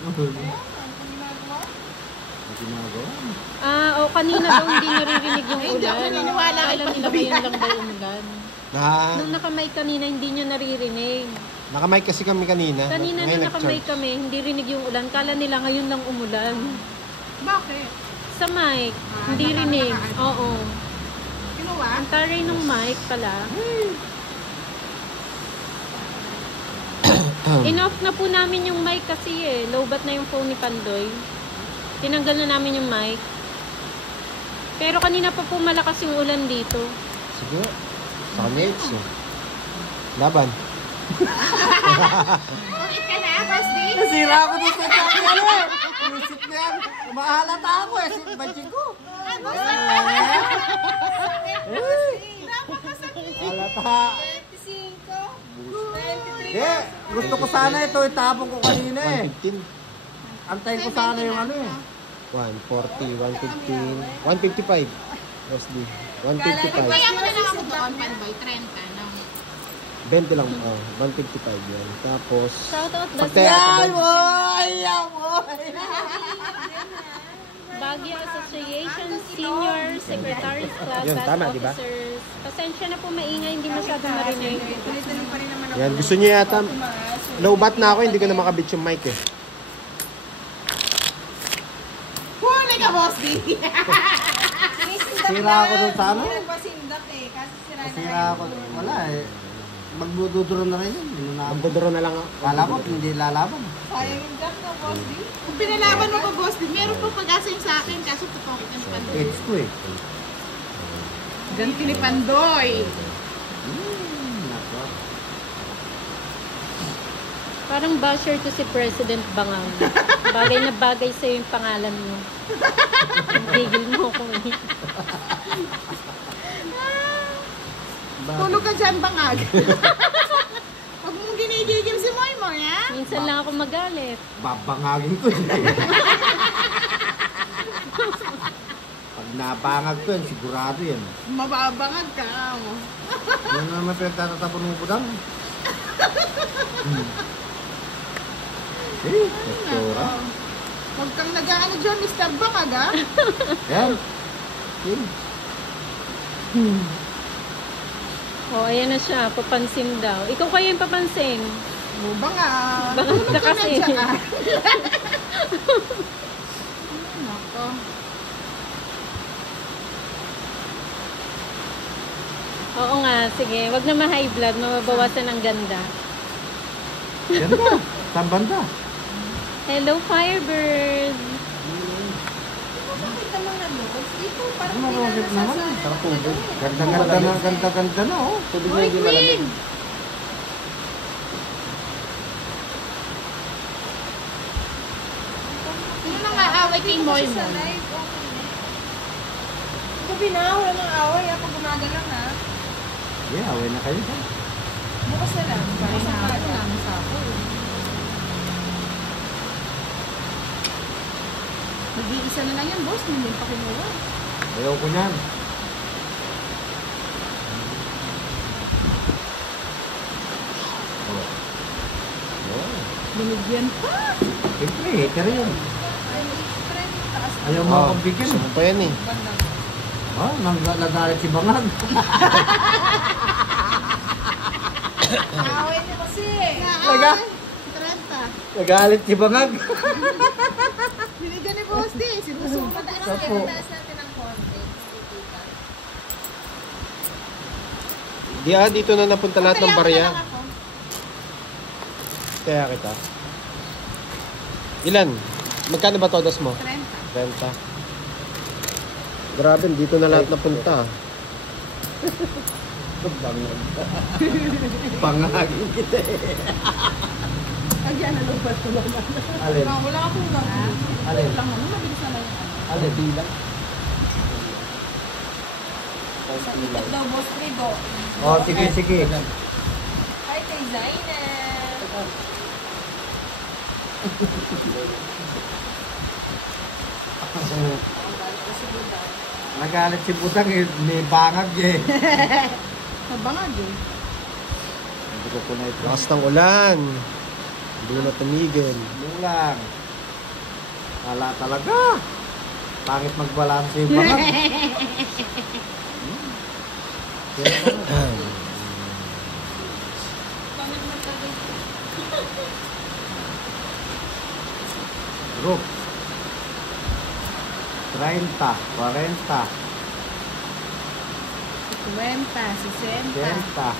Ang ginagawa. Kanina daw hindi naririnig yung Ay, hindi ako ulan. naniniwala kay Alam nila Pandoy. ngayon lang daw umulan. Nung nakamay kanina, hindi niya naririnig. Nakamay kasi kami kanina. Kanina Ngayon nung nakamay nag-charge. kami, hindi rinig yung ulan. Kala nila ngayon lang umulan. Bakit? Sa mic, hindi rinig. Oo. Kinuha? Ang taray ng mic pala. In-off na po namin yung mic kasi eh. Lowbat na yung phone ni Pandoy. Tinanggal na namin yung mic. Pero kanina pa po malakas yung ulan dito. Sige. Sa Nets. Laban. Ulit ka na, Boss D? Nasira ako dito sa ano eh. Isip na yan. Mahalata ako eh. Isip ba ko? Boss D? Eh. Bata. 25. Hindi, gusto ko sana ito, itapon ko kanina eh. 115. Antayin ko sana yung ano eh. 140, 115, 155. SD. 155. Kaya mo na lang ako doon, Pandoy, 30, no? 20 lang. Oh, 155 yan. Tapos, Shoutout ba pagka- sa Ayaw mo! Baguio Association Senior Secretaries Club Yun, Bus tama, di ba? Officers. Pasensya na po maingay, hindi masyadong marinig. Tuloy-tuloy pa rin naman ako. yan, gusto niyo yata, low bat na ako, hindi ko na makabit yung mic eh. Huli ka, Boss D! Sira ako dun sa ano? Nagpasindak eh. Kasi sira na Sira ako. Wala eh. Magduduro na rin yun. Yun na ako. Magdodoro na lang ako. Kala ko hindi lalaban. Sayang yung jack na, Boss D. Kung pinalaban mo pa, Boss D, meron pa pag-asa yung sa akin, kaso tutokit na ni Pandoy. Edge ko eh. Ganti ni Pandoy. Nako. Parang basher to si President Bangang. Bagay na bagay sa'yo yung pangalan mo. Gigil mo ko eh. Tulog ka dyan, bangag. Huwag mong ginigigil si Moy Moy, ha? Minsan lang ako magalit. Babangagin ko yun. Pag nabangag ko yun, sigurado yan. Mababangag ka. Oh. Yan na naman pinagtatatapon ng budang. Eh, doktora. Huwag kang nag-ano dyan, Mr. Bangag, ha? Yan. King. Oh, ayan na siya. Papansin daw. Ikaw kaya yung papansin. Bangag. Bangag Tulog ka ka na kasi. dyan, ha? Nako. Oo nga, sige. Wag na ma-high blood. Mababawasan ang ganda. Yan ba? Saan banda? Hello, Firebird! Bakit naman na, Boss? Dito, parang Ano marunong naman? Sarap tubig. Ganda-ganda na, ganda-ganda na oh. Tubig na Hoy, hindi malamig. Queen! Sino nang aaway kay Moy sa Moy? live. Okay na. Gabi na, wala nang away. Ako gumagalang ha. Yeah, away na kayo. Bukas na lang. Bukas na lang. Mag-iisa na lang yan, boss. Hindi pa kinuha. Ayaw ko niyan. Binigyan pa. Siyempre, hater yun. Ay, friend, taas na. Ayaw mo Oh, akong bigyan. gusto mo pa yan eh. Banda. Oh, nagalit si Bangag. Away niyo kasi. Taga? 30. Nagalit si Bangag. Binigyan ni boss D. Sinusunod. Sapo. natin ng konti. Dito na napunta lahat ng barya. Kaya kita. Ilan? Magkano ba todas mo? 30. 30. Grabe, dito na lahat napunta. Pangagin kita eh. Agyan na lupat ko lang. Alin? Wala ka pong lang. Alin? Lang ano, mabilis naman yung ano. Alin? Bilang? Sa ikot daw, Boss Frido. Oh, sige, sige. Hi kay Zainab. Nagalit si Budang eh. May bangag eh. Nabangag eh. Hindi ko po na ito. Lakas ng ulan. Hindi na tumigil. Yun lang. Wala talaga. Pangit magbalanse yung bangag. Group. 30, 40, 50, 60. 80.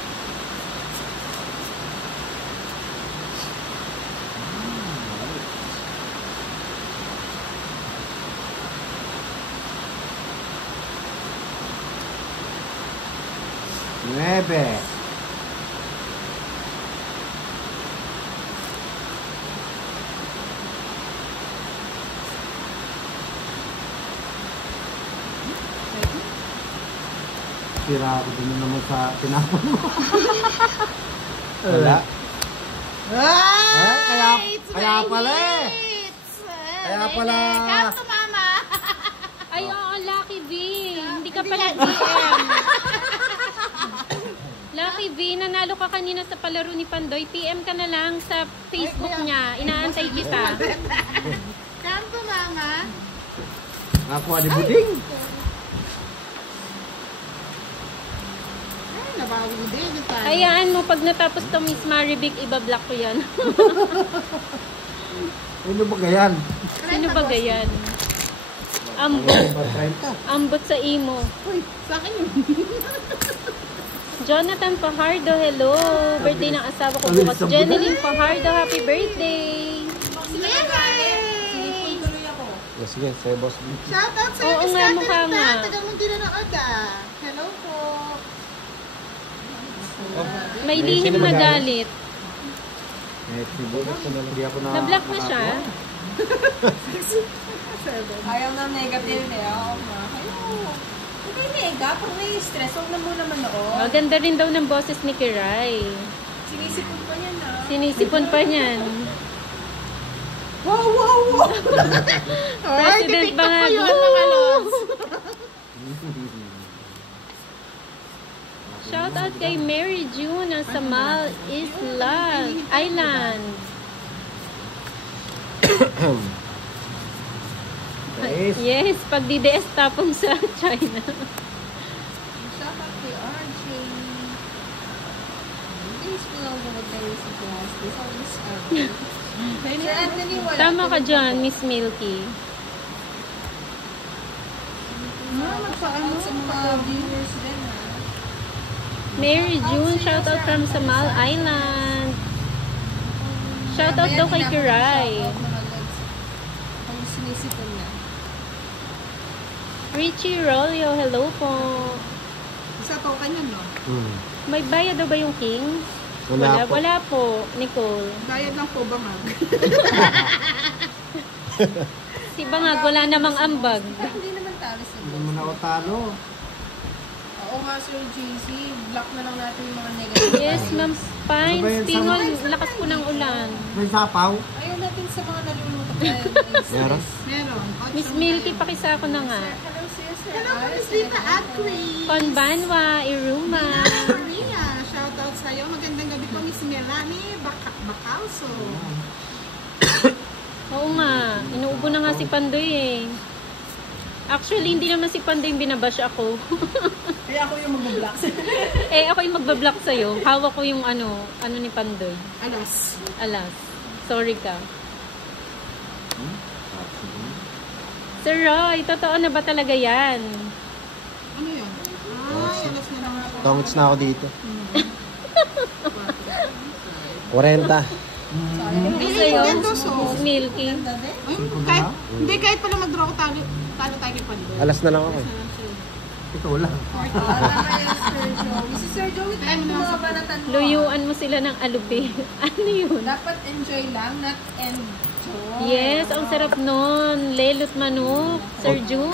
Nueve. Nasisira ako din naman sa tinapon mo. Wala. Ay! Kaya pala eh. Kaya pala. Kanto, mama. Ay, oo, Lucky V. Hindi ka pa nag-PM. Lucky V, nanalo ka kanina sa palaro ni Pandoy. PM ka na lang sa Facebook niya. Inaantay kita. Kanto, mama. Nakuha ni Buding. Ay, nabawi din. Hayaan mo, pag natapos to Miss Maribik, ibablock ko yan. Ano ba gayan? Sino ba gayan? Ambot. Ambot sa imo. Uy, sa akin yun. Jonathan Fajardo, hello. Birthday ng asawa ko bukas. Jeneline Fajardo, happy birthday. Yay! Sige, sa'yo boss. Shoutout sa Oo Miss nga, mukha Catherine nga. na. Taga Muntina ng Ada. Hello po. May lihim na galit. Hindi ako na... Na-block na siya. Ayaw na negative eh. Oo nga. Ayaw. Okay, nega. Pag may stress, huwag na muna manood. Maganda rin daw ng boses ni Kiray. Sinisipon pa yan ah. Sinisipon pa niyan. Wow, wow, wow. Alright, President titiktok ko Bangag. yun, mga lods. Shout out kay Mary June ng Samal Island. Yes. Yes, pag DDS tapon sa China. Shout out kay RJ. Please below the materials of class. This always Sir Anthony, wala. Tama ka dyan, Miss Milky. Magpaano sa mga viewers din ha. Mary June, shout out from Samal Island. Shout out daw kay Kiray. Kung sinisipon na. Richie Rolio, hello po. Isa to kanya, no? May bayad daw ba yung Kings? Wala po. Wala po, Nicole. Bayad lang po, bangag. Si Bangag, wala namang ambag. Hindi naman talo sa Hindi mo na ako talo. Oo nga, Sir JC. Block na lang natin yung mga negative. Yes, Ma'am Pines. Ano ba yun? Tingol, lakas po ng ulan. May sapaw. Ayaw natin sa mga naluluto. Meron? Meron. Miss Milky, pakisa ko na nga. Hello, Sir. Hello, Miss Lita at Queen. Konbanwa, Iruma. Maria, shoutout sa'yo. Magandang gabi po, Miss Melanie Bacalso. Oo nga, inuubo na nga si Pandoy eh. Actually, hindi naman si Pandoy yung binabash ako. Kaya ako yung mag-block. Eh, ako yung magbablock sa'yo. Hawak ko yung ano ni Pandoy. Alas. Alas. Sorry ka. Sir Roy, totoo na ba talaga yan? Ano yun? Ay, alas na lang ako. Tongits na ako dito. 40. Ay, Sa'yo, ganda so. Miss Milky. Ay, kahit pala mag-draw ko, talo tayo kay Pandoy. Alas na lang ako eh. Ito lang. Si Sir Joey, tayo bumaba na tanong. Luyuan mo sila ng alubi. Ano yun? Dapat enjoy lang, not enjoy. Yes, ang sarap nun. Lelot manok. Sir June.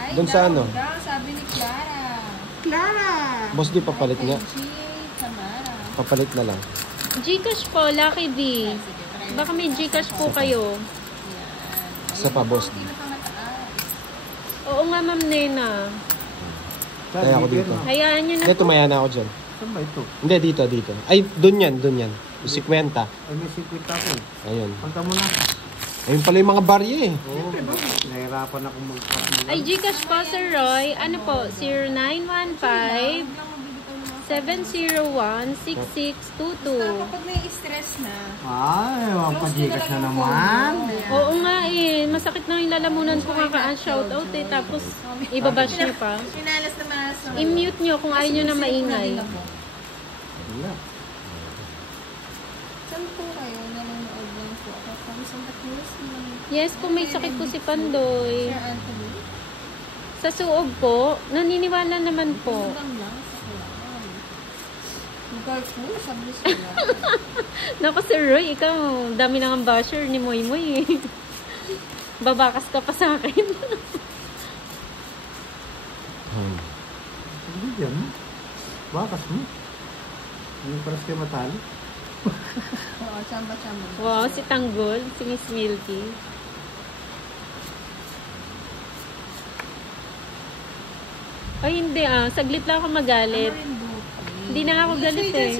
Hi, Dun sa ano? Daw, sabi ni Clara. Clara! Boss, di papalit nga. G. Tamara. Papalit na lang. Gcash po, Lucky V. Baka may Gcash po kayo. Isa pa, boss. Hindi na pa mataas. Oo nga, Ma'am Nena. Kaya ako dito. Hayaan nyo na Hindi, po. tumaya na ako dyan. Saan ba ito? Hindi, dito. Ay, dun yan. Yung 50. Ay, may 50 ako. Ayun. Pagka mo na. Ayun pala yung mga barya eh. Oo. Nahirapan ako mag-pass. Ay, Gcash po, Sir Roy. Ano po? 0915-701-6622. Kapag may stress na, Ay, pampagigas na naman. Oo nga eh. Masakit na yung lalamunan ko nga shoutout eh. Tapos, ibabash nyo pa. pinalas na malas na. I-mute nyo kung ayaw nyo na maingay. Wala. Saan po kayo? Nanonood lang po ako. From Santa Cruz. Yes, kung may sakit po si Pandoy. Sir Anthony. Sa suog po, naniniwala naman po. Hanggang lang sa kulaan. Lugar po, sabi sila. Naku, Sir Roy, ikaw, dami nang basher ni Moy Moy eh. Babakas ka pa sa akin. Yan mo. Bakas mo. Anong paras kayo matalo? Oo, chamba-chamba. Wow, si Tanggol, si Miss Milky. Ay, hindi saglit lang ako magalit. Hindi na ako galit eh.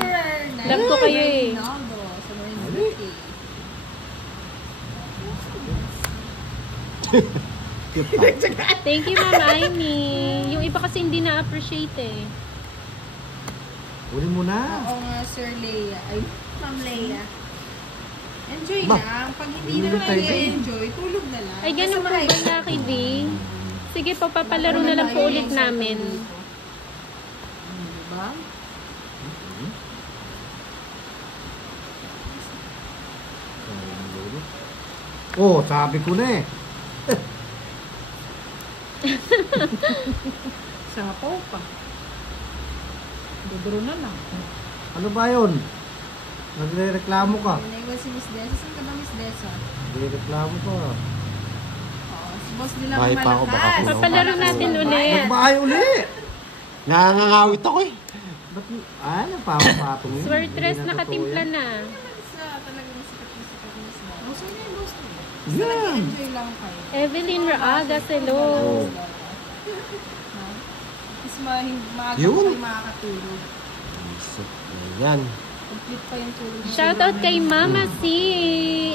Love ko kayo eh. Ronaldo, sa Marinduque. Thank you, Ma'am Aimee. Yung iba kasi hindi na-appreciate eh. Uli mo na. Oo nga, Sir Leia. Ay, Ma'am Leia. Enjoy Ba? lang. Pag hindi Hindi naman tayo, i-enjoy, tulog na lang. Ay, ganun po ba, Lucky D? Sige po, papalaro na lang po ulit namin. Diba? Oh, sabi ko na eh. Sapaw pa. Duduro na lang. Ano ba yun? Nagre-reklamo ka. Naiwan si Miss Desa. Saan ka ba, Miss Desa? Nagre-reklamo ka. Oo, si Boss nila Bahay pa ako, baka malakas. kuno. Papalaro natin ulit. Nagbahay uli. Nangangawit ako eh. Ba't, napapatong yun? Swertres Hindi nakatimpla totoo yan. na. Sa talagang sikat na sikat Miss Desa. Gusto niya yung Boss nila. Yan. Enjoy lang kayo. Evelyn Raaga, hello. Tapos maaga Yun. pa kayo makakatulog. Yan. Complete pa yung tulog. niyo. Shoutout kay Mama C.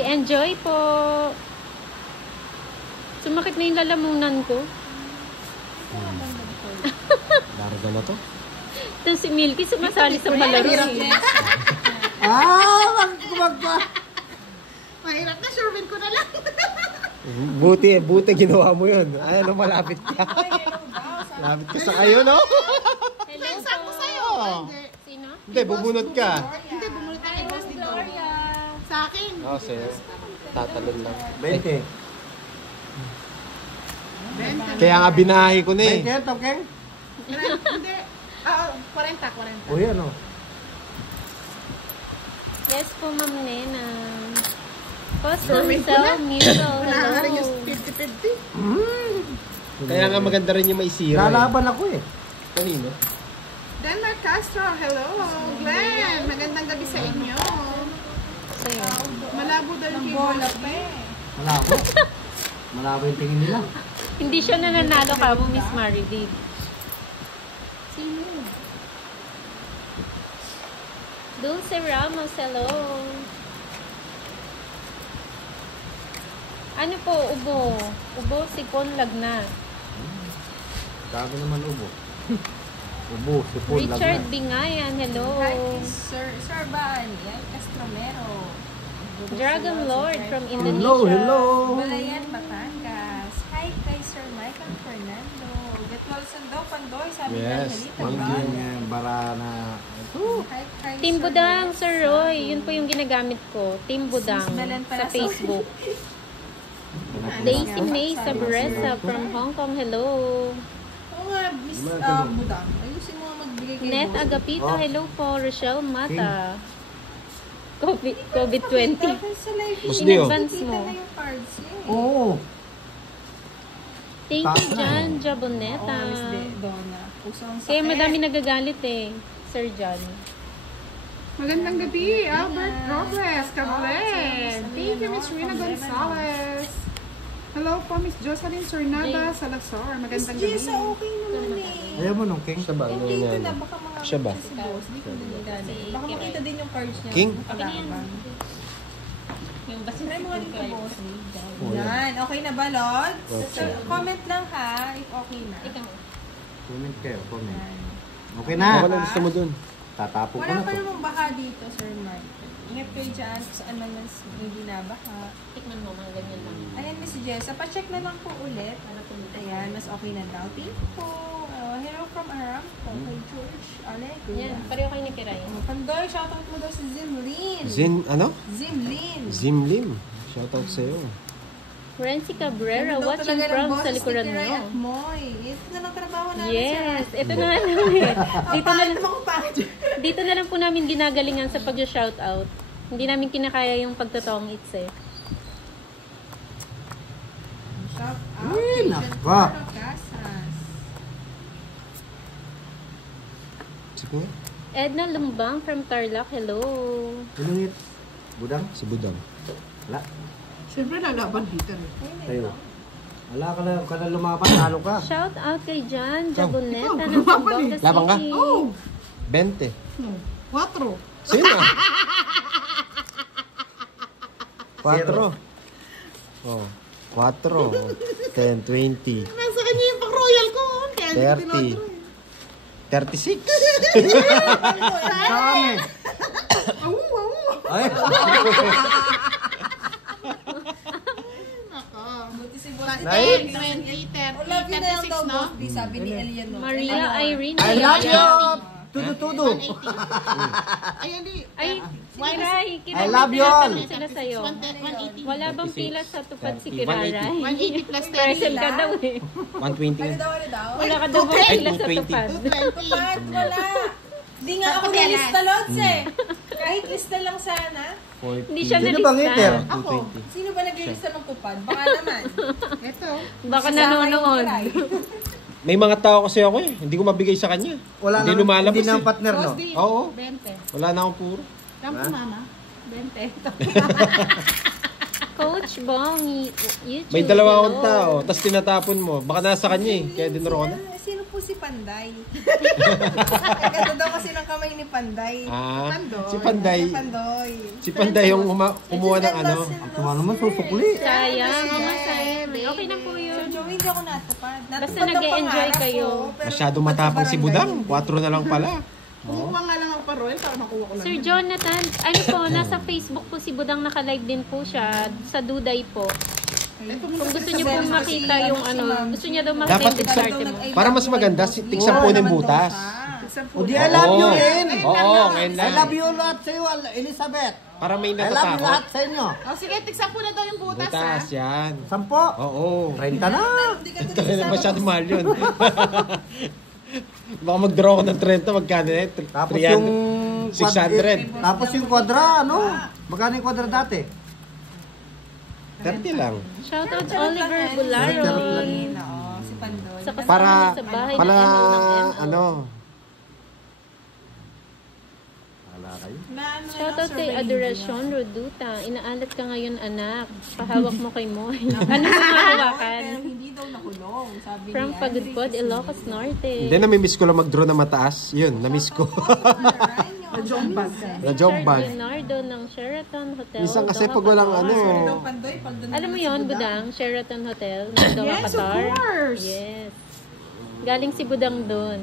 Enjoy po. Sumakit na yung lalamunan ko. Larga na to. Ito si Milky sumasali sa palaro. eh. Wag pa. Mahirap na, sure ko na lang. Buti ginawa mo yun. Ay, ano, malapit ka. Malapit ka sa kayo, no? Hello Saan ko po. sa'yo? Hindi. Sino? Hindi, bubunot ka. Hindi, bumunod na kay Boss dito. Gloria. Sa akin. Oo, sa'yo. Tatalon lang. 20. Kaya nga binahi ko na eh. 20, okay? Hindi. 40. Uy, ano? Yes po, Ma'am Nena. Custom Sure, Cell Mural. Wala ka rin yung Hello. 50-50. Kaya nga maganda rin yung may sira. Lalaban ako eh. Kanino? Denmark Castro, hello. Glenn, magandang gabi sa inyo. Sa'yo. Malabo daw yung Bola keyboard. pa eh. Malabo. Malabo yung tingin nila. Hindi siya nananalo ka po, Miss Maridid. Sino? Dulce Ramos, hello. Ano po, ubo? Ubo, sipon, lagnat. Sabi naman ubo. Ubo, sipon, Richard lagnat. Bingayan, hello. Hi, Sir Ban. Yan, Castromero. Dragon Lord from Hello, Indonesia. hello. Balayan, Batangas. Hi kay Sir Michael Fernando. Get well daw, Pandoy. Sabi Yes, ni thank Angelita. you. Yung barana. Hi kay Team Sir Budang, Rex. Sir Roy. Yun po yung ginagamit ko. Team Budang Sis Belen sa Paraso. Facebook. Daisy May Sabresa from Hong Kong, hello. Oo nga, Miss Budang. Ayusin mo nga magbigay kay Net Boss. Agapito, Oh. hello po. Rochelle Mata. COVID-20. Dapat sa live Boss In Dio. advance Kita mo. na yung cards niya eh. Oo. Thank you, Taas na John Oo, Jaboneta. Miss Donna. Pusong sakit. Kaya madami nagagalit eh, Sir John. Magandang gabi, Albert Robles, Kablen. Thank you, Miss Rina Gonzalez. Hello po, Miss Jocelyn Sornada Salazar. Magandang gabi. Jessa, okay naman eh. Ayaw mo nung king? Siya ba? Ano Dito yan? na, baka mga Siya ba? si boss. Dito din yung dali. Baka makita din yung cards niya. King? Nakalaban. Yung Try mo nga dito, boss. Oh, yan. Yan. Okay na ba, Lord? Okay. Comment lang ha, if okay na. Ikaw. Comment kayo, comment. Yan. Okay Ako na. lang gusto mo dun. Tatapon ko Wala na pa to. namang baha dito, Sir Mark. Ingat kayo dyan kung saan man hindi nabaha. Tikman mo, mga ganyan lang. Ayan, Miss Jessa. Pa-check na lang po ulit. Ayan, mas okay na daw. Thank you po. Hello from Aramco. Kay George Allegro. Yan, pareho kayo ni Kiray. Pandoy, shoutout mo daw si Zimlin. Ano? Zimlin. Zimlim. Shoutout sa'yo. Renzi Cabrera, Ganda daw watching talaga ng from boses sa ni likuran Kiray mo. at Moy. Ito na lang trabaho namin, Yes, sir. ito na nga namin. Dito na lang, Ako pa. dito na lang po namin ginagalingan sa pag-shoutout. Hindi namin kinakaya yung pagtotong it's eh. Shout out. Uy, kay naka. Giancarlo Casas. Edna Lumbang from Tarlac, hello. Ilungit. Budang? Si Budang. Wala. Siyempre lalaban dito. Tayo. Wala ka na lumaban, talo ka. Shout out kay Jan Jaboneta ikaw, ng lumaban Zamboanga City. Labang ka? Oh, 20. 4. Sino? 4. Oh, 4. 10, 20. Nasa kanya yung pang-royal ko. Kaya 30. 36. Kami. Ay. Buti si Boss. 10, 20, 30, Love you na lang 36, daw, no? Boss B, sabi ni Elian. No? Maria Irene. I love you. Tudo. Ayan di. Ay, Kiray, I love you all. sila sa'yo. 180. Wala bang pila sa tupad si 30, Kiraray? 180 plus 10. Present ka daw eh. 120. Ano daw? Wala ka daw bang pila sa 220. tupad? 220. Pat, wala. Di nga ako Papakelas. nilista, Lods eh. Kahit lista lang sana. Hindi siya Sino bang iter? nalista. Ako. Sino ba naglilista ng tupad? Baka naman. Ito. Baka Sasama yung nanonood. Kiray. May mga tao kasi ako eh. Hindi ko mabigay sa kanya. Wala Hindi nang, lumalabas hindi nang eh. partner, no? Boss D. Oo. 20. Wala na akong puro. Kampo mama. 20. Coach Bong, YouTube. May dalawa akong hello. tao, tapos tinatapon mo. Baka nasa kanya eh. Kaya dinuro ko na. Sino po si Panday? Ganda daw kasi ng kamay ni Panday. Ah, Pandoy. si Panday. Pandoy. Si Panday yung kumuha ng ano. Tuma naman, susukli. Sayang, okay na po Sir yun. Joey, hindi ako natupad. Basta nag-e-enjoy kayo. Masyado matapang si Budang. 4 na lang pala. Kumuha nga lang ako pa-royal, para makuha ko lang. Sir Jonathan, ano po, nasa Facebook po si Budang naka-live din po siya sa Duday po. Kung gusto niyo po makita yung ano, gusto niya daw makita Dapat yung diskarte mo. Para mas maganda, tigsan po ng butas. O di, I love you rin. Oo, ngayon I lang. love you lahat sa'yo, Elizabeth. Para may I love you lahat natatakot. sa inyo. O sige, tiksan po na daw yung butas, Butas, ha? yan. 10. Oo. 30 na. Ito na masyado mahal yun. Baka mag-draw ko ng 30, magkano eh? Tapos 300. yung 600. Tapos yung kwadra, ano? Magkano yung kwadra dati? 30 lang. Shoutout Oliver Bularon. Oo, si Pandoy. Sa kasama Para, niya sa bahay para, ng ML ng ML. ano, Wala kayo. Shoutout kay Adoracion Roduta. Inaalat ka ngayon, anak. Pahawak mo kay Moy. Ano mo mahawakan? Pero hindi daw nakulong, sabi From niya. Pagudpod, Ilocos Norte. hindi, namimiss ko lang mag-draw na mataas. Yun, namiss ko. Na-jombag ka. Na job Richard bag. Leonardo ng Sheraton Hotel. Minsan kasi Doha, pag walang Qatar. ano, Daw Pandoy, pag doon Alam mo naman si yon Budang. Budang? Sheraton Hotel. ng Doha, Yes, of Qatar. course. Yes. Galing si Budang doon.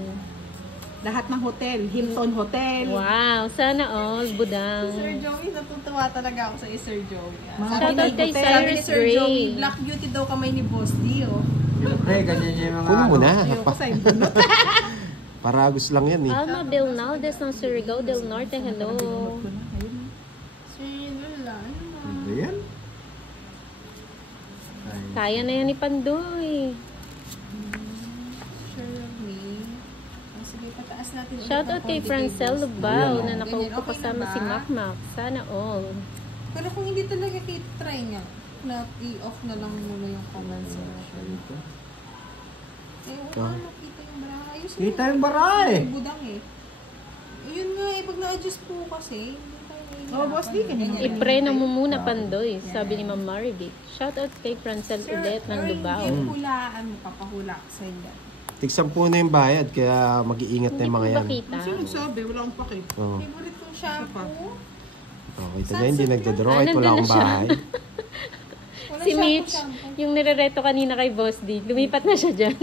Lahat ng hotel. Hilton Hotel. Wow, sana all Budang. Sir Joey, natutuwa talaga ako sa Sir Joey. Shoutout kay Sabi ni Cyrus Sir Joey, Gray. Black Beauty daw kamay ni Boss D, oh. Siyempre, ganyan yung mga Kunin mo na. Ayoko sa bunot. Paragos lang yan eh. Alma Belnaldes ng Surigao del Norte. Hello. Sir Lola, ano ba? Ano yan? Kaya na yan ni Pandoy. Sure of me. Oh, sige, pataas natin. ulit Shoutout ng kay konti Francel Boss D. Lubao na Ganyan, nakaupo okay kasama na ba? si Makmak. Sana all. Pero kung hindi talaga kayo try niya, na i-off na lang muna yung comment section. Wala, nakita yung bra. Ayusin Kita yung baray. Yung budang eh. Yun nga eh, pag na-adjust po kasi, hindi tayo Oh, Boss D, ganyan. Ipreno mo muna Pandoy, sabi ni Ma'am Marivic. Shoutout kay Francel ulit ng Lubao. Yung hulaan mo, papahula ko sa inyo. Tig-10 na yung bayad, kaya mag-iingat na Hindi yung po mga yan. makita. Sino nagsabi? Wala akong pake. Oo. Favorite kong shampoo. Okay, ito hindi nagdadraw kahit wala akong bahay. Wala Si shampoo, Mitch, shampoo. yung nirereto kanina kay Boss D, lumipat na siya dyan.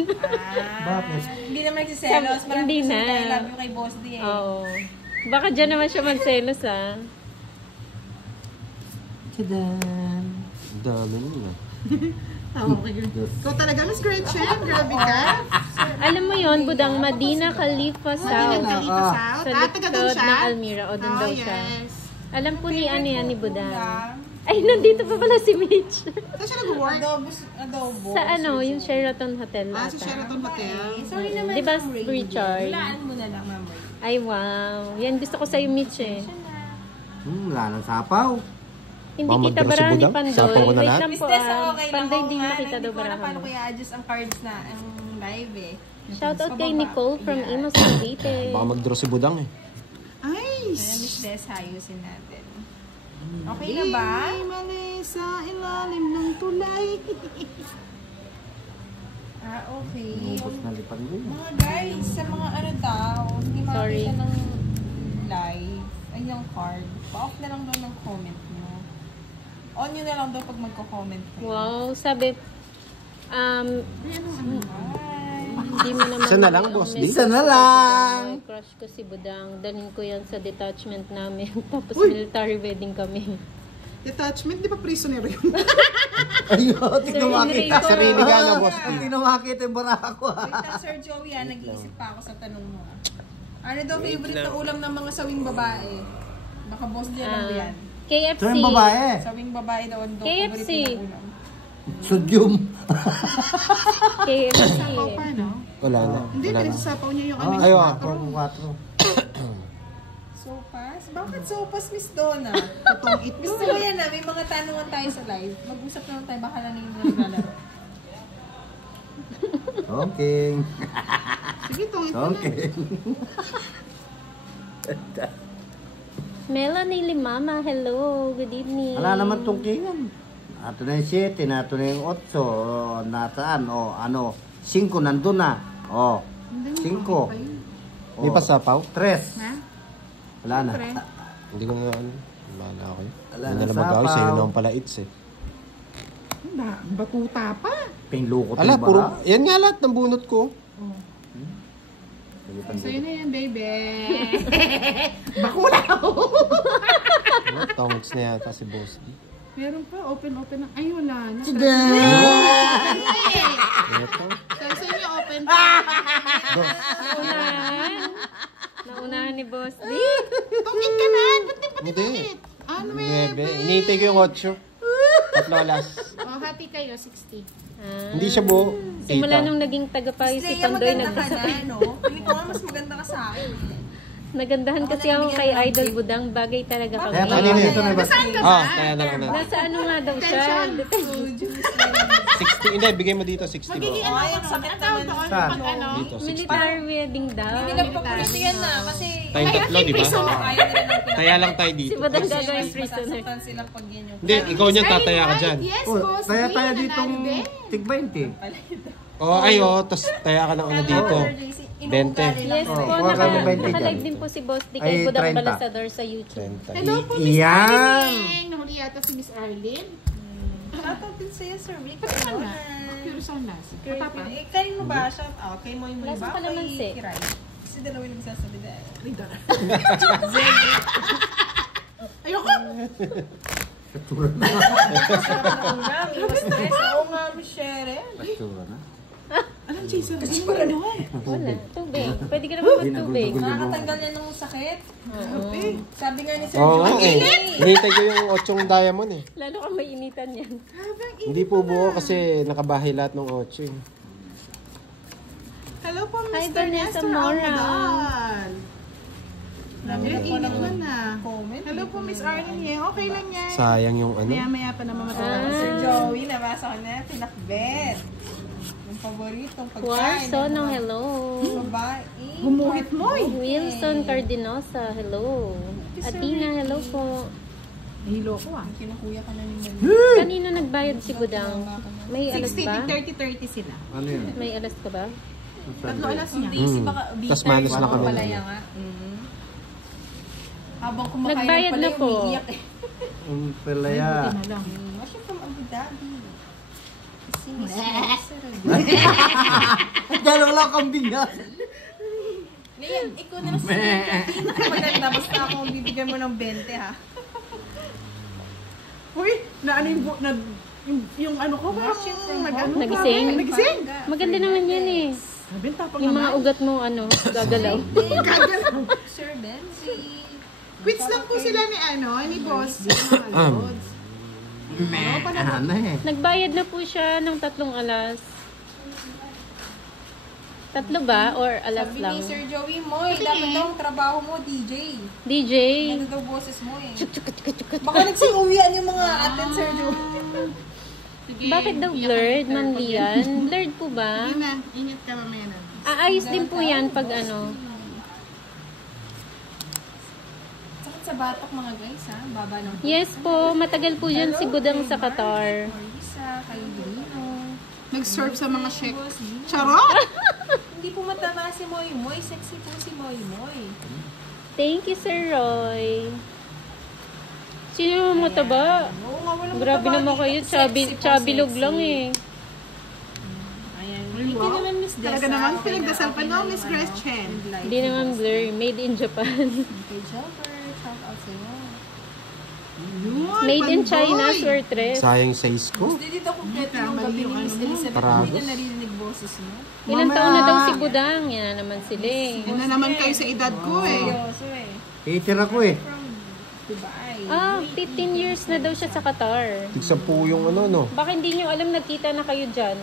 Bakit? Hindi naman nagsiselos. Marami Hindi kasi na. I love you kay Boss D eh. Oo. Baka dyan naman siya magselos ah. Tadan. Ang dami nila. Tawa ko yun. Ikaw talaga, Miss Gretchen. Grabe ka. Alam mo yon Budang, Madina Khalifa Hindi South. nagkakita South. Sa Taga doon likod siya. ng Almira. O, doon Oh, daw siya. yes. Alam po ni ano yan, ni Budang. Ulam. Ay, nandito pa pala si Mitch. Saan siya nag-work? Adobo. Sa ano, yung Sheraton Hotel. Ah, sa ata. Sheraton Hotel. Sorry naman, Di ba, Ma'am Ray? Richard? Hulaan mo na lang, Ma'am Ray. Ay, wow. Yan, gusto ko sa'yo, Mitch eh. Wala nang sapaw. Hindi Baka kita magdala si bara ni Budang? Pandoy. Sapaw ko na Wait lahat? lang po Miss Tess, ah. okay lang Pandoy ako din nga. makita daw Hindi ko alam barahan paano mo. kaya adjust ang cards na ang live eh. Shoutout kay Nicole from Imus Cavite. Baka mag-draw si Budang eh. Ay, Ayan, Miss Des, ayusin natin. Okay na ba? Di mali sa ilalim ng tulay. Okay. Ubus na lipan mo. Mga guys, sa mga ano daw, hindi Sorry. makakita ng live, ay yung card, pa-off na lang daw ng comment nyo. On nyo na lang daw pag magko-comment kayo. Wow, sabi, hindi mo naman Isa na lang, boss, di? Isa na lang. May crush ko si Budang. Dalhin ko yan sa detachment namin. Tapos military wedding kami. Detachment, di ba prisoner yun? Ayun, tignan makita. Sa sarili ka na, boss. Tignan makita yung barako. Wait lang, Sir Joey, nag-iisip pa ako sa tanong mo. Ano daw favorite na ulam ng mga sawing babae? Baka boss din lang yan. KFC. So yung babae. Sawing babae daw ang KFC. favorite na ulam. Sudyum. KFC. Sapaw pa, no? Wala na. Hindi, Wala na. pinagsasapaw niya yung ano. Ay, yung ah. quattro. 4. Sopas? Bakit sopas, Miss Donna? Totong it. Gusto ko yan na, may mga tanungan tayo sa live. Mag-usap naman tayo, baka lang yung naglalaro. Okay. Sige, tong ito na. Okay. Melanie Limama, hello. Good evening. Wala naman tungkingan. Nato na yung 7, nato na yung 8, nasaan, o ano, 5 nandun na. O, 5. Hindi pa sapaw? 3. Ha? Wala na. Hindi ko na ano. Wala na ako. Wala Hindi na na mag-away. sapaw. Sa'yo naman pala it's eh. Batuta pa. Pinlukot Ala, yung puro. bara. Yan nga lahat ng bunot ko. Sa'yo na yan, baby. Bakula ako. Tongs na yata si Boss D. Meron pa, open na. Ay, wala na. Ito. Sa inyo, open pa. Naunahan ni Boss D. Tungit ka na. Ba't di pa Hindi. tungit? Ano, Bebe. Iniintay ko yung 8. 3 alas. Oh, happy kayo, 60. Hindi siya buo. Simula Tita. nung naging tagapayo si Leia, Pandoy, maganda ka na, no? Pili ko nga, mas maganda ka sa akin. nagandahan kasi ako kay Idol Budang. Bagay talaga kami. Kaya kanina ito na ba? Kaya na lang na. Nasa ano nga daw siya? So juicy. 60. Hindi, bigay mo dito 60 mo. Oh, ay, ang sakit naman. Saan? Pag ano, Dito, 60. Military wedding daw. Hindi lang pa police yan na kasi Tayong tatlo, di ba? kaya nila lang Taya lang tayo Si dito. Budang gagawin prisoner. masasaktan sila pag yan yung Hindi, ikaw niyan tataya ka dyan. Yes, Oh, boss. kaya tayo Nanalo ditong din. tig 20. Oh, ay oh, tapos taya ka ng ano dito. 20. Yes po, Oh, kami 20 naka-live dyan. din po si Boss D Ay, kay Budang 30. Balasador sa YouTube. 30. Hello po, Miss Yan. Arlene. Nahuli yata si Miss Arlene. Shoutout din sa'yo, Sir Rick. Pati ka na. Pure sound na. Papa. Eh, kayo mo ba? Shout out. Kay mo yung Lasa ba? pa naman, Kay si. Kiray. Kasi dalawa yung nagsasalita. Ayoko. Oo nga, Miss Shere. Basura na. Anong Jason? Kasi wala na. Wala, tubig. Pwede ka naman magtubig. Nakakatanggal yan ng sakit. Sabi nga ni Sir Oo, Joey. Hinihintay ko yung 8 diamond eh. Lalo kang may initan yan. Hindi po buo kasi nakabahay lahat ng 8 eh. Hello po, Hi, Mr. Vanessa Nestor Mora. Almadal. Dami Init ko mo na. comment. Hello po, Miss Arlene. Okay lang yan. Sayang yung ano. Maya-maya pa naman matatapos. Sir Joey, nabasa ko na, pinakbet. Yung paboritong pagkain. Warsono, hello. Babae. Gumuhit mo eh. Wilson Cardinosa, hello. Athena, hello po. Hilo ko ah. Kinakuya ka na ni Mami. Kanino nagbayad si Budang? May alas 60, ba? 30 sila. Ano yun? May alas ka ba? Tatlo alas niya. Busy baka Tas manos na kami. Palaya nga. Habang kumakain Nagbayad ng na palaya, po. umiiyak eh. Pelaya. Buti na lang. Watching from Abu Dhabi. Si Miss Dalawa lang kambing yan. Ngayon, ikaw na lang sa maganda. Basta ako bibigyan mo ng 20 ha. Uy, na ano yung ano ko ba? Nag-ano Nagising? Nagising? Maganda naman yan eh. Sabi, tapang Yung mga naman. ugat mo, ano, gagalaw. Sir Benzi. Quits lang po sila ni Boss. Mga lods. Ano eh. Nagbayad na po siya ng 3 alas. 3 ba? Or alas Sabi lang? ni Sir Joey mo, dapat daw ang trabaho mo, DJ. DJ. Ano daw boses mo eh. Baka nagsiuwian yung mga atin, Sir Joey. Bakit daw blurred, Manlian? Blurred po ba? Sige na, ingat ka mamaya na. Aayos din po yan pag ano. Sakit sa batok mga guys ha. Baba ng Yes po, matagal po dyan si Budang sa Qatar. Marisa, kay Lino. Nag-serve sa mga chef. Boss, Charot! hindi po mataba si Moy Moy. Sexy po si Moy Moy. Thank you, Sir Roy. Sino naman mataba? Oo nga, walang Grabe mataba naman dito. kayo, Sexy po, chabilog sexy. lang eh. Ayan. Ay, Thank you wow. naman, Miss Dessa. Talaga naman, Okay pinagdasal na, pa, okay no, na Miss yung, Gretchen? yung live. Hindi naman blur, made in Japan. Kay Jobber, shout out sa'yo. Yun, Made in Pandoy. China, swertres. Sayang size ko. Hindi dito kompleto yung gabi ni Miss Elizabeth. Paragos. Hindi na narinig boses mo. Ilang taon na daw si Budang? Yan na naman sila eh. Yan na naman kayo sa edad ko eh. Seryoso eh. Hater ako eh. From Dubai. Ah, 15 years na daw siya sa Qatar. Tigsa po yung ano, no? Baka hindi nyo alam, nagkita na kayo dyan.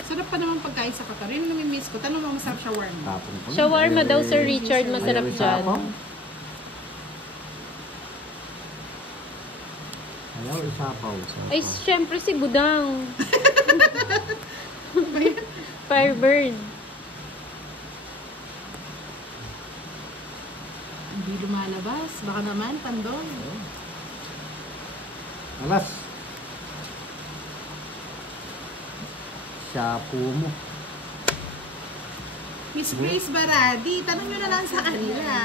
Sarap pa naman pagkain sa Qatar. Yun yung namimiss ko. Tanong mo masarap shawarma. Tapon ko. Shawarma daw, Sir Richard, masarap Ayaw dyan. isapaw. Ayaw isapaw. Ay, syempre si Budang. Firebird. Hindi lumalabas. Baka naman, Pandoy. Alas. Shapo mo. Miss Grace Baradi, tanong nyo na lang sa kanila.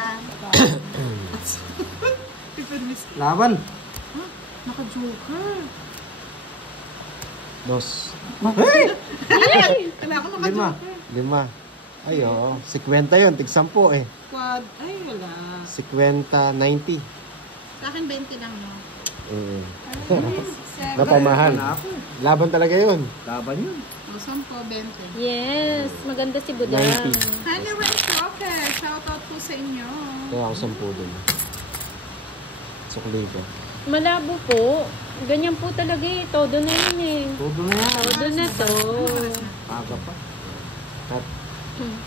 Ito, Miss. Laban. Huh? Naka-joker. Dos. Kala ko Lima. naka-joker. 5. Ay, oo. 50 yun. Tig-10 eh. Quad. Ay, wala. 50, 90. Sa akin, 20 lang, no? Napamahal. Na ako. Laban talaga yun. Laban yun. O, 10, 20. Yes, maganda si Budang. 90. Honey Ranch Rocket, shoutout po sa inyo. Kaya ako 10 dun. Sukli ko. Malabo po. Ganyan po talaga eh. Todo na yun eh. Todo na yan. Todo na to. Aga pa. At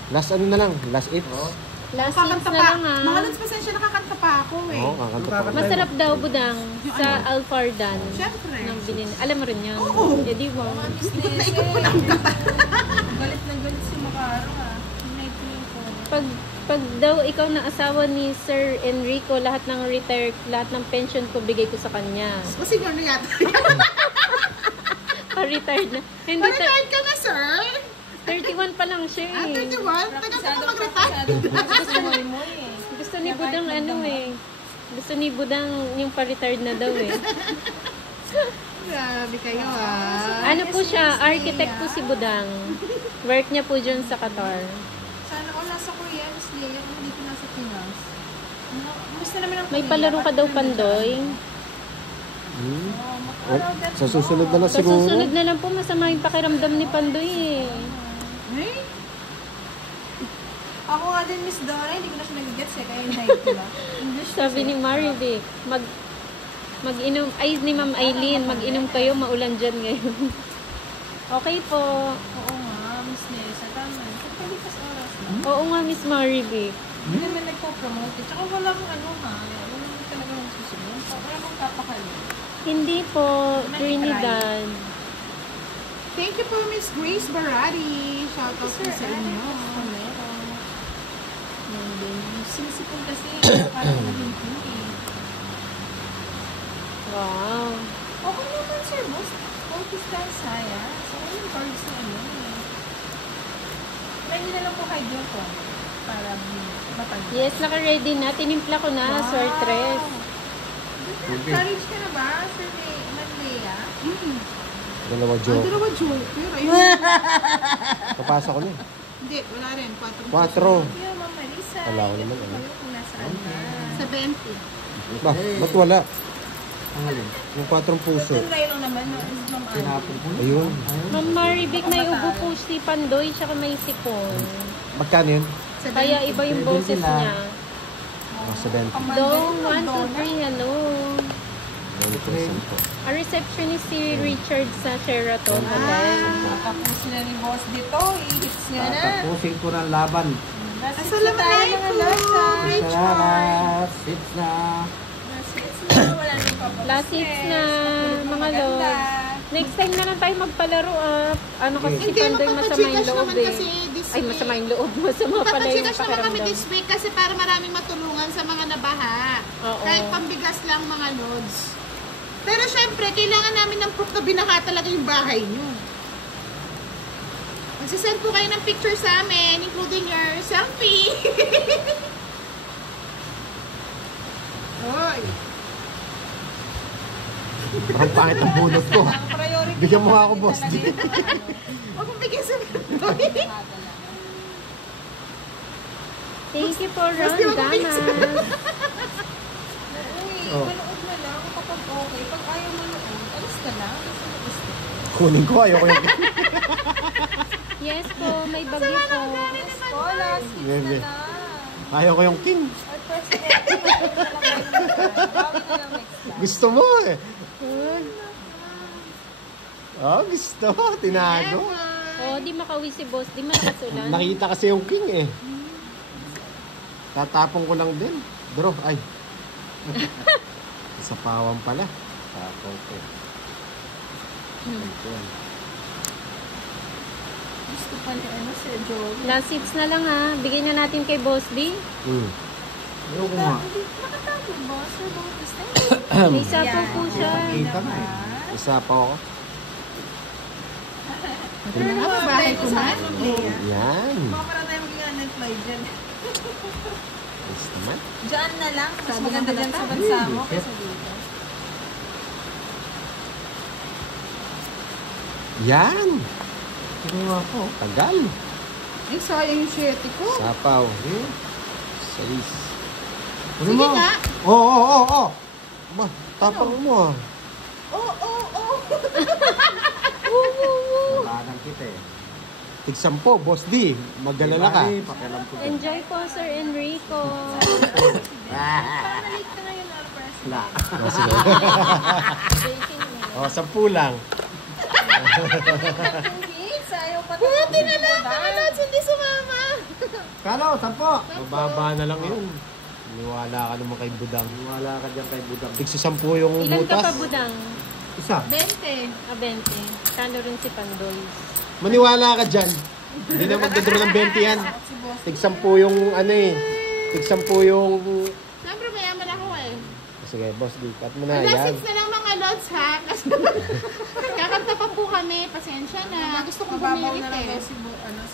last ano na lang? Last 8? Oo. Last Kakanta hits na pa. lang ah. Mga Lods, pasensya, nakakanta pa ako eh. Oo, kakanta pa. Masarap daw Budang sa Alfardan. Siyempre. Nang bilin. Alam mo rin yun. Oo. Eh di ba? Ikot na ikot ko lang. Galit na galit si Makaro ha. Night mo yung phone. Pag daw ikaw na asawa ni Sir Enrico, lahat ng retire, lahat ng pension ko bigay ko sa kanya. O, senior na yata. Pa-retired na. Hindi, Pag-retired ka na, sir. 31 pa lang siya Ah, eh. 31? Tagal ka na mag-retire. Gusto si Moy Moy eh. Gusto ni Budang ano eh. Gusto ni Budang yung pa-retired na daw eh. Grabe kayo ah. Ano po siya, architect po si Budang. Work niya po dyan sa Qatar. Sana all nasa Korea, Miss Leia, kung hindi ko nasa Pinas. Gusto naman ang May Korea. palaro ka daw, Pandoy. Sa susunod na lang Sa siguro. susunod na lang po, masama yung pakiramdam ni Pandoy eh. Hey? Ako nga din, Miss Dora, hindi ko na siya nag-gets eh, kaya hinahid ko lang. English Sabi ni Marivic, mag-inom, ay ni Ma'am Eileen, mag-inom kayo, maulan dyan ngayon. Okay po. Oo nga, Miss Nessa, tama. Pagkalipas oras na. Oo nga, Miss Marivic. Hindi naman nagpo-promote eh. Tsaka wala kang ano ha. Wala naman talaga mong susunod. Wala kang papakali. Hindi po, Trinidad. Thank you po, Miss Grace Barati. Shoutout po sa inyo. Sinisipon kasi, parang nahintin eh. Wow. Okay naman, sir, boss. Focus tayo saya. So, yung cards na ano eh. Ready na lang po hydro ko. Para mapag- Yes, naka-ready na. Tinimpla ko na, swertres. Courage ka na ba, Sir Manlea? Dalawa Ang joke. dalawa joker. Ayun. Papasa ko na. Hindi, wala rin. 4. 4. Yo, Ma'am Marisa. Wala ko naman, Ito ano. kayo kung nasaan na. Sa 20. Ba, ba't wala? Ang alin. Yung 4 puso. Doon kayo lang naman, no? Is Ma'am Ann. Tinapon ko. Ayun. Ma'am Marivic, may ubo po si Pandoy, tsaka may sipon. Magkano yun? Sa Kaya 20. iba yung boses niya. Ah, 70. Dong, 1, 2, 3, hello. 90% po. A receptionist si Richard sa Sheraton Hotel. Tapusin na ni boss dito. I-hits niya na. Tatapusin ko ng laban. Last hits na tayo mga Assalamualaikum. lods, ha? Salamat. Sits na. Last hits na. Wala nang papag Last hits na, mga lods. Next time na lang tayo magpalaro Ano kasi si Hindi, Pandoy masama yung magpapachikash loob naman eh. kasi this Ay, week. masama yung loob. Masama pala yung Magpapachikash naman kami pakiramdam. this week kasi para maraming matulungan sa mga nabaha. Oo. Kahit pambigas lang mga lods. Pero syempre, kailangan namin ng proof na binaha talaga yung bahay nyo. Magsasend po kayo ng picture sa amin, including your selfie. Hoy! Parang pangit ang bunot ko. Bigyan mo ako, boss. Huwag mong bigyan sa Pandoy. Thank you for Basta Ron wag Damas. Uy, manood na lang kapag okay. Pag ayaw manood, alis ka lang. Kunin ko, ayoko yung Yes po, may bagyo po. Wala, skip na Bebe. lang. Ayaw ko yung king. At president, bawi na lang next time. Gusto mo eh. Oh, gusto. Tinago. Oh, di makauwi si boss, di malakas ulan. Nakita kasi yung king eh. Tatapong ko lang din. Bro, ay. Sa pawang pala. Tapong ko. Gusto pa ni Sir Joey. Last hits na lang bigyan na natin kay Boss D. Ayoko nga. Nakatago ba, Sir Bautista? May isa po siya. Kita na eh. Isa pa ako. Bahay ko na. Yan. Baka para tayo maging unemployed dyan. Yes naman. Diyan na lang. Mas maganda dyan sa bansa mo kaysa dito. Yan. Kinuha ko. Tagal. Ay, sayang yung shete ko. Sapaw. Sais. Ano Sige mo? nga. Oo. Ba, tapang mo ah. Labanan kita eh. Tig-10, Boss D. Maggalala ka. Bali, pakialam ko dyan. Enjoy po, Sir Enrico. Pamalik ka ngayon, Alpers. Wala. Oh, sige. Oh, 10 lang. Hits, ayaw pa Buti na lang, mga lods, hindi sumama. Kalo, 10. Mababa na lang yun. Niwala ka naman kay Budang. Wala ka dyan kay Budang. Tig-10 yung Ilan ka butas. pa, Budang? Isa. 20. 20. Kano rin si Pandoy. Maniwala ka dyan. Hindi na magdodro ng 20 yan. Tig-10 yung ano eh. Tig-10 yung... Siyempre, mayaman ako eh. Sige, Boss D. Cut mo na Last yan. hits na lang mga lods ha. Kakanta pa po kami. Pasensya na. Gusto ko Mababaw bumirit na lang daw eh. si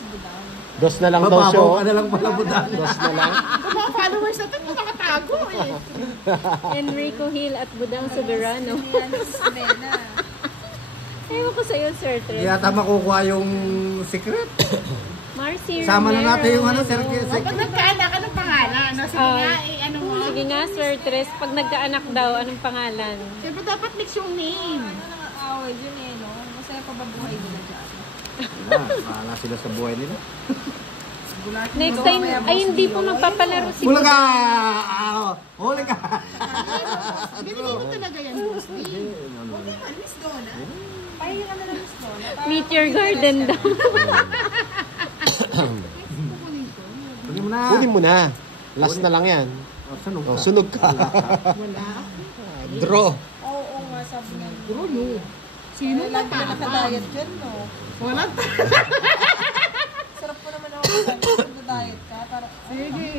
Budang. Dos na lang daw siya. Mababaw ka na lang pala Budang. Dos na lang. Yung mga followers natin, nakatago eh. Enrico Hill at Budang Soberano. Yan, si Lena. Ewan ko sa'yo, Sir Hindi Tres. yata makukuha yung secret. Marcy Sama na Romero. natin yung ano, Sir. Pag nagkaanak ka ng pangalan, ano? Sige nga, ano mo? Sige nga, Sir Tres. Pag nagkaanak daw, anong pangalan? Siyempre dapat mix yung name. Ano nang away dyan eh, no? Masaya pa ba buhay nila dyan? Wala, bahala sila sa buhay nila. Next time, ay hindi po magpapalaro si Huli ka! Budang. Huli ka! Binigay mo talaga yan, Boss D. Hindi man, Miss Donna. Pahinga ka na lang, Miss Donna. Meet your garden daw. Huli mo na. Kunin mo na. Last na lang yan. Oh, sunog Oh, ka. sunog ka. Wala. Draw. Oo nga, sabi niya. Sino Lagi ka matapang? nakadiet dyan, no? Wala. Sarap po naman ako nag-diet ka. Para, Sige.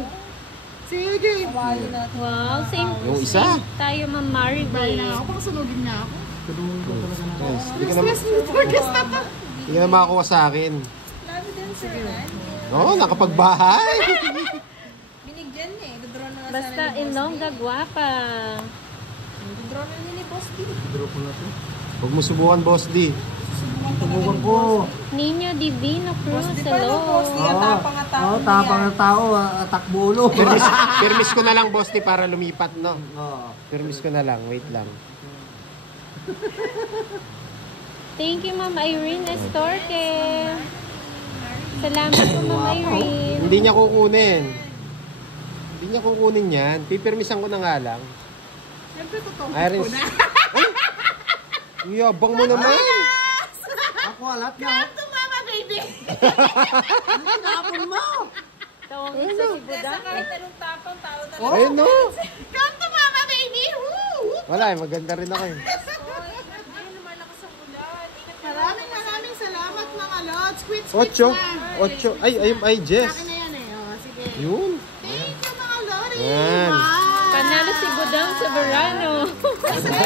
Sige. awayin natin. Wow, same. Yung isa. Same tayo, Ma'am Bye Marvin. na ako. Baka sunugin niya ako. Guys, hindi ka na, Stress mo focus na to. hindi ka na makakuha sa akin. Love you din, Sir Nan. Oo, nakapagbahay. Binigyan eh. Dodraw na nga Basta sana ni Boss Ilongga D. guwapa. Dodraw na ni Boss D. Huwag mo subukan, Boss D. Tubukan ko. Nino Divino Cruz, Di ba no, Boss D? hello. Ang tapang at tapang Oh, tapang niya. ng tao, takbo ulo. Permis ko na lang, Boss D, para lumipat, no? Oo. Permis ko na lang. Wait lang. Thank you, Ma'am Irene Estorque. Salamat po, Ma'am Irene. Hindi niya kukunin. Hindi niya kukunin yan. Pipirmisan ko na nga lang. Siyempre, totoo Iris. ko na. Ang yabang mo naman. Ako, alat na. Ito, mama, baby. Tapon mo. Tawang isa si Kaya Budang. kahit anong tapang, tao talaga. Ayun, no? Come to mama, baby. Woo! Wala eh, maganda rin ako eh. Ay, lumalakas ang ulan. Ingat ka. Maraming salamat mga lods. Quit Ocho. na. Ocho. Ay, Sa Jess. akin na yan eh. Oh, sige. Yun. Thank you mga lods. Yan. Bye. Panalo si Budang sa Verano.